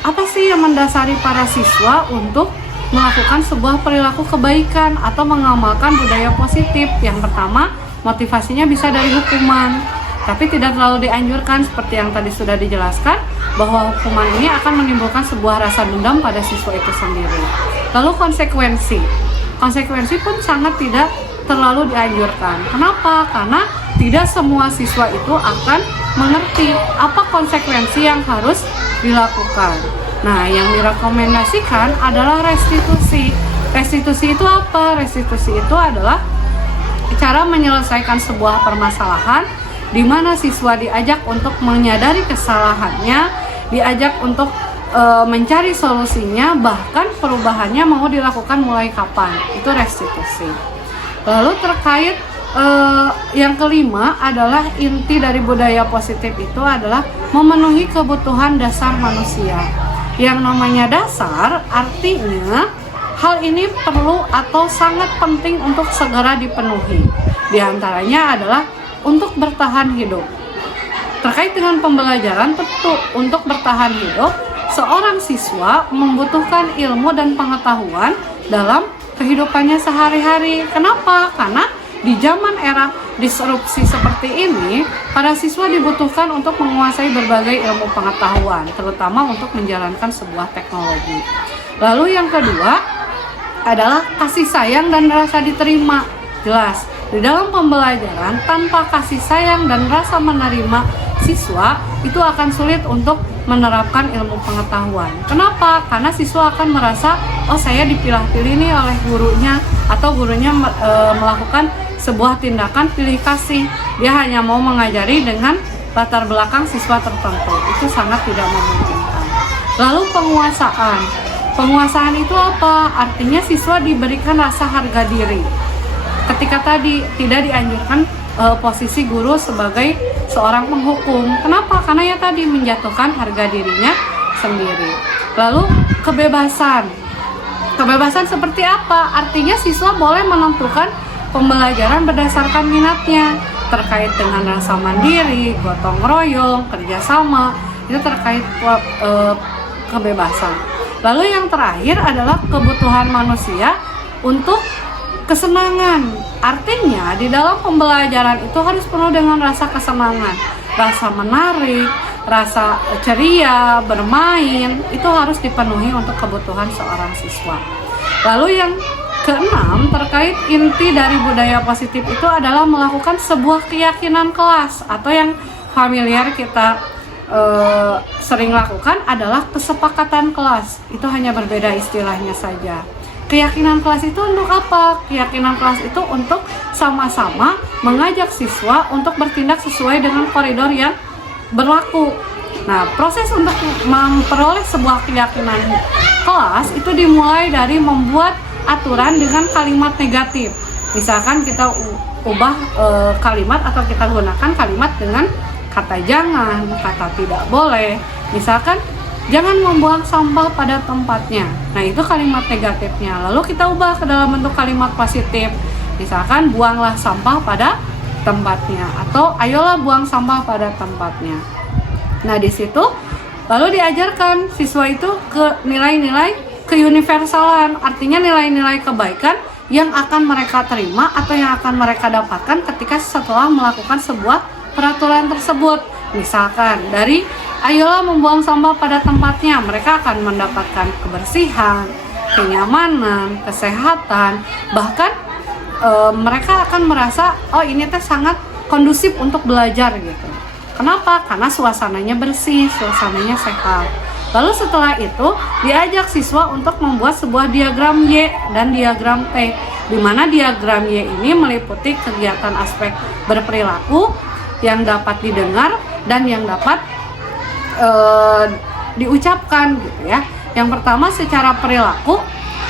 apa sih yang mendasari para siswa untuk melakukan sebuah perilaku kebaikan atau mengamalkan budaya positif? Yang pertama, motivasinya bisa dari hukuman, tapi tidak terlalu dianjurkan seperti yang tadi sudah dijelaskan, bahwa hukuman ini akan menimbulkan sebuah rasa dendam pada siswa itu sendiri. Lalu konsekuensi pun sangat tidak terlalu dianjurkan. Kenapa? Karena tidak semua siswa itu akan mengerti apa konsekuensi yang harus dilakukan. Nah, yang direkomendasikan adalah restitusi. Restitusi itu apa? Restitusi itu adalah cara menyelesaikan sebuah permasalahan di mana siswa diajak untuk menyadari kesalahannya, diajak untuk mencari solusinya, bahkan perubahannya mau dilakukan mulai kapan. Itu restitusi. Lalu terkait yang kelima adalah inti dari budaya positif itu adalah memenuhi kebutuhan dasar manusia. Yang namanya dasar artinya hal ini perlu atau sangat penting untuk segera dipenuhi. Di antaranya adalah untuk bertahan hidup. Terkait dengan pembelajaran, tentu untuk bertahan hidup, seorang siswa membutuhkan ilmu dan pengetahuan dalam kehidupannya sehari-hari. Kenapa? Karena di zaman era disrupsi seperti ini, para siswa dibutuhkan untuk menguasai berbagai ilmu pengetahuan, terutama untuk menjalankan sebuah teknologi. Lalu yang kedua adalah kasih sayang dan rasa diterima. Jelas, di dalam pembelajaran tanpa kasih sayang dan rasa menerima siswa, itu akan sulit untuk menerapkan ilmu pengetahuan. Kenapa? Karena siswa akan merasa, oh saya dipilah-pilih nih oleh gurunya, atau gurunya melakukan sebuah tindakan pilih kasih. Dia hanya mau mengajari dengan latar belakang siswa tertentu. Itu sangat tidak memungkinkan. Lalu penguasaan. Penguasaan itu apa? Artinya siswa diberikan rasa harga diri. Ketika tadi tidak dianjurkan posisi guru sebagai seorang penghukum. Kenapa? Karena ya tadi menjatuhkan harga dirinya sendiri. Lalu kebebasan. Kebebasan seperti apa? Artinya siswa boleh menentukan pembelajaran berdasarkan minatnya, terkait dengan rasa mandiri, gotong royong, kerjasama, itu terkait kebebasan. Lalu yang terakhir adalah kebutuhan manusia untuk kesenangan. Artinya di dalam pembelajaran itu harus penuh dengan rasa kesenangan, rasa menarik, rasa ceria, bermain, itu harus dipenuhi untuk kebutuhan seorang siswa. Lalu yang keenam, terkait inti dari budaya positif itu adalah melakukan sebuah keyakinan kelas, atau yang familiar kita sering lakukan adalah kesepakatan kelas. Itu hanya berbeda istilahnya saja. Keyakinan kelas itu untuk apa? Keyakinan kelas itu untuk sama-sama mengajak siswa untuk bertindak sesuai dengan koridor yang berlaku. Nah, proses untuk memperoleh sebuah keyakinan kelas itu dimulai dari membuat aturan dengan kalimat negatif. Misalkan kita ubah kalimat atau kita gunakan kalimat dengan kata jangan, kata tidak boleh. Misalkan jangan membuang sampah pada tempatnya. Nah, itu kalimat negatifnya. Lalu kita ubah ke dalam bentuk kalimat positif. Misalkan buanglah sampah pada tempatnya, atau ayolah buang sampah pada tempatnya. Nah, di situ lalu diajarkan siswa itu ke nilai-nilai keuniversalan, artinya nilai-nilai kebaikan yang akan mereka terima atau yang akan mereka dapatkan ketika setelah melakukan sebuah peraturan tersebut. Misalkan dari ayolah membuang sampah pada tempatnya, mereka akan mendapatkan kebersihan, kenyamanan, kesehatan, bahkan mereka akan merasa oh ini teh sangat kondusif untuk belajar gitu. Kenapa? Karena suasananya bersih, suasananya sehat. Lalu setelah itu diajak siswa untuk membuat sebuah diagram Y dan diagram T, di mana diagram Y ini meliputi kegiatan aspek berperilaku yang dapat didengar dan yang dapat diucapkan gitu ya. Yang pertama secara perilaku,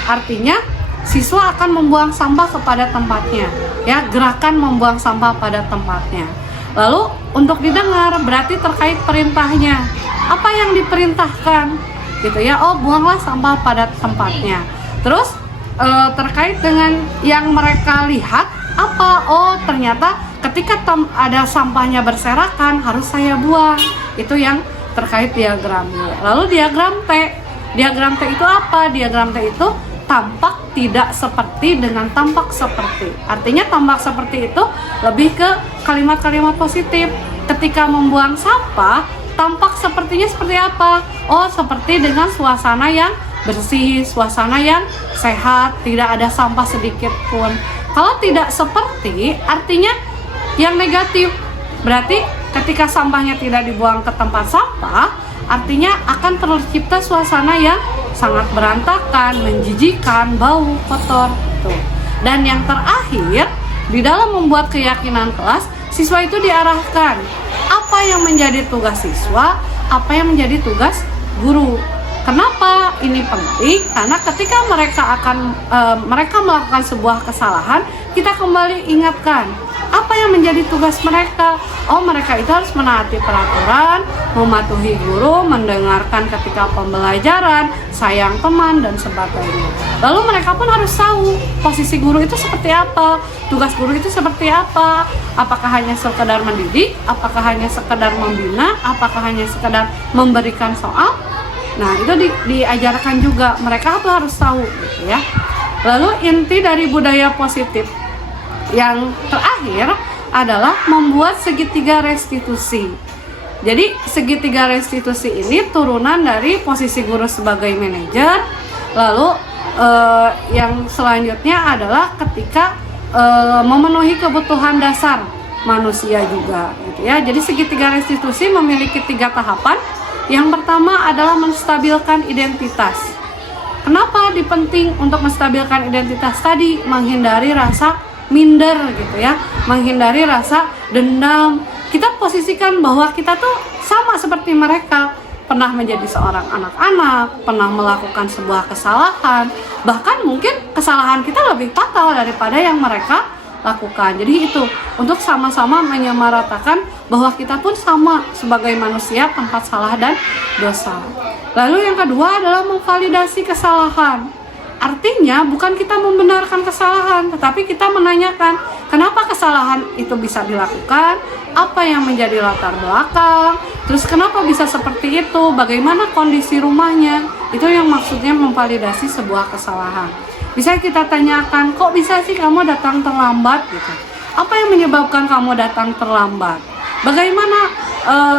artinya siswa akan membuang sampah kepada tempatnya, ya, gerakan membuang sampah pada tempatnya. Lalu untuk didengar berarti terkait perintahnya, apa yang diperintahkan gitu ya, oh buanglah sampah pada tempatnya. Terus terkait dengan yang mereka lihat apa, oh ternyata ketika ada sampahnya berserakan harus saya buang. Itu yang terkait diagram Y. Lalu diagram T. Diagram T itu apa? Diagram T itu tampak tidak seperti dengan tampak seperti. Artinya tampak seperti itu lebih ke kalimat-kalimat positif. Ketika membuang sampah, tampak sepertinya seperti apa? Oh, seperti dengan suasana yang bersih, suasana yang sehat, tidak ada sampah sedikit pun. Kalau tidak seperti, artinya yang negatif. Berarti ketika sampahnya tidak dibuang ke tempat sampah, artinya akan tercipta suasana yang sangat berantakan, menjijikan, bau, kotor. Tuh. Dan yang terakhir, di dalam membuat keyakinan kelas, siswa itu diarahkan apa yang menjadi tugas siswa, apa yang menjadi tugas guru. Kenapa ini penting? Karena ketika mereka melakukan sebuah kesalahan, kita kembali ingatkan apa yang menjadi tugas mereka. Oh, mereka itu harus menaati peraturan, mematuhi guru, mendengarkan ketika pembelajaran, sayang teman, dan sebagainya. Lalu mereka pun harus tahu posisi guru itu seperti apa, tugas guru itu seperti apa. Apakah hanya sekedar mendidik, apakah hanya sekedar membina, apakah hanya sekedar memberikan soal. Nah, itu diajarkan juga, mereka tuh harus tahu gitu ya. Lalu inti dari budaya positif yang terakhir adalah membuat segitiga restitusi. Jadi segitiga restitusi ini turunan dari posisi guru sebagai manajer. Lalu yang selanjutnya adalah ketika memenuhi kebutuhan dasar manusia juga gitu ya. Jadi segitiga restitusi memiliki 3 tahapan. Yang pertama adalah menstabilkan identitas. Kenapa penting untuk menstabilkan identitas tadi? Menghindari rasa minder gitu ya, menghindari rasa dendam. Kita posisikan bahwa kita tuh sama seperti mereka, pernah menjadi seorang anak-anak, pernah melakukan sebuah kesalahan, bahkan mungkin kesalahan kita lebih fatal daripada yang mereka lakukan. Jadi itu untuk sama-sama menyamaratakan bahwa kita pun sama sebagai manusia, tempat salah dan dosa. Lalu yang kedua adalah memvalidasi kesalahan. Artinya bukan kita membenarkan kesalahan, tetapi kita menanyakan kenapa kesalahan itu bisa dilakukan, apa yang menjadi latar belakang, terus kenapa bisa seperti itu, bagaimana kondisi rumahnya. Itu yang maksudnya memvalidasi sebuah kesalahan. Bisa kita tanyakan, kok bisa sih kamu datang terlambat gitu? Apa yang menyebabkan kamu datang terlambat? Bagaimana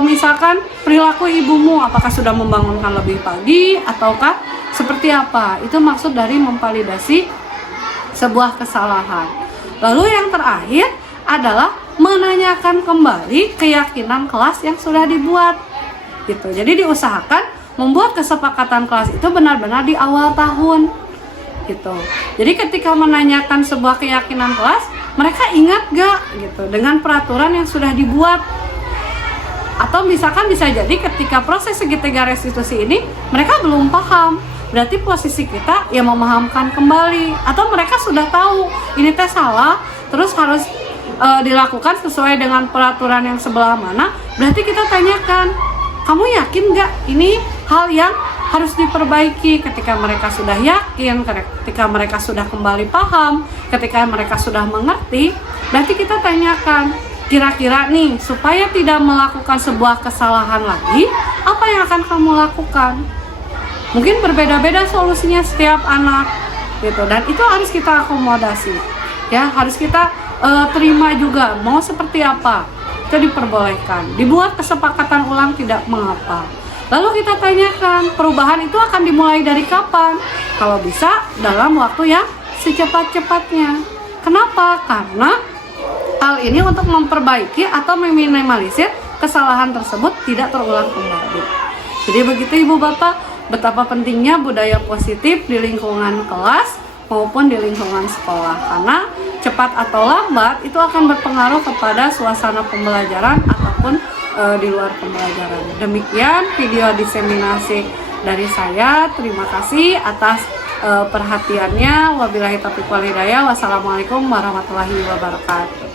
misalkan perilaku ibumu, apakah sudah membangunkan lebih pagi ataukah seperti apa? Itu maksud dari memvalidasi sebuah kesalahan. Lalu yang terakhir adalah menanyakan kembali keyakinan kelas yang sudah dibuat gitu. Jadi diusahakan membuat kesepakatan kelas itu benar-benar di awal tahun gitu. Jadi ketika menanyakan sebuah keyakinan kelas, mereka ingat gak gitu dengan peraturan yang sudah dibuat. Atau misalkan bisa jadi ketika proses segitiga restitusi ini mereka belum paham, berarti posisi kita ya memahamkan kembali. Atau mereka sudah tahu ini teh salah, terus harus dilakukan sesuai dengan peraturan yang sebelah mana. Berarti kita tanyakan, kamu yakin gak ini hal yang harus diperbaiki? Ketika mereka sudah yakin, ketika mereka sudah kembali paham, ketika mereka sudah mengerti, berarti kita tanyakan, kira-kira nih supaya tidak melakukan sebuah kesalahan lagi, apa yang akan kamu lakukan? Mungkin berbeda-beda solusinya setiap anak gitu, dan itu harus kita akomodasi ya, harus kita terima juga mau seperti apa, itu diperbolehkan. Dibuat kesepakatan ulang tidak mengapa. Lalu kita tanyakan, perubahan itu akan dimulai dari kapan? Kalau bisa dalam waktu yang secepat-cepatnya. Kenapa? Karena hal ini untuk memperbaiki atau meminimalisir kesalahan tersebut tidak terulang kembali. Jadi begitu Ibu Bapak, betapa pentingnya budaya positif di lingkungan kelas maupun di lingkungan sekolah. Karena cepat atau lambat itu akan berpengaruh kepada suasana pembelajaran ataupun di luar pembelajaran. Demikian video diseminasi dari saya. Terima kasih atas perhatiannya. Wabillahi taufiq wal hidayah. Wassalamualaikum warahmatullahi wabarakatuh.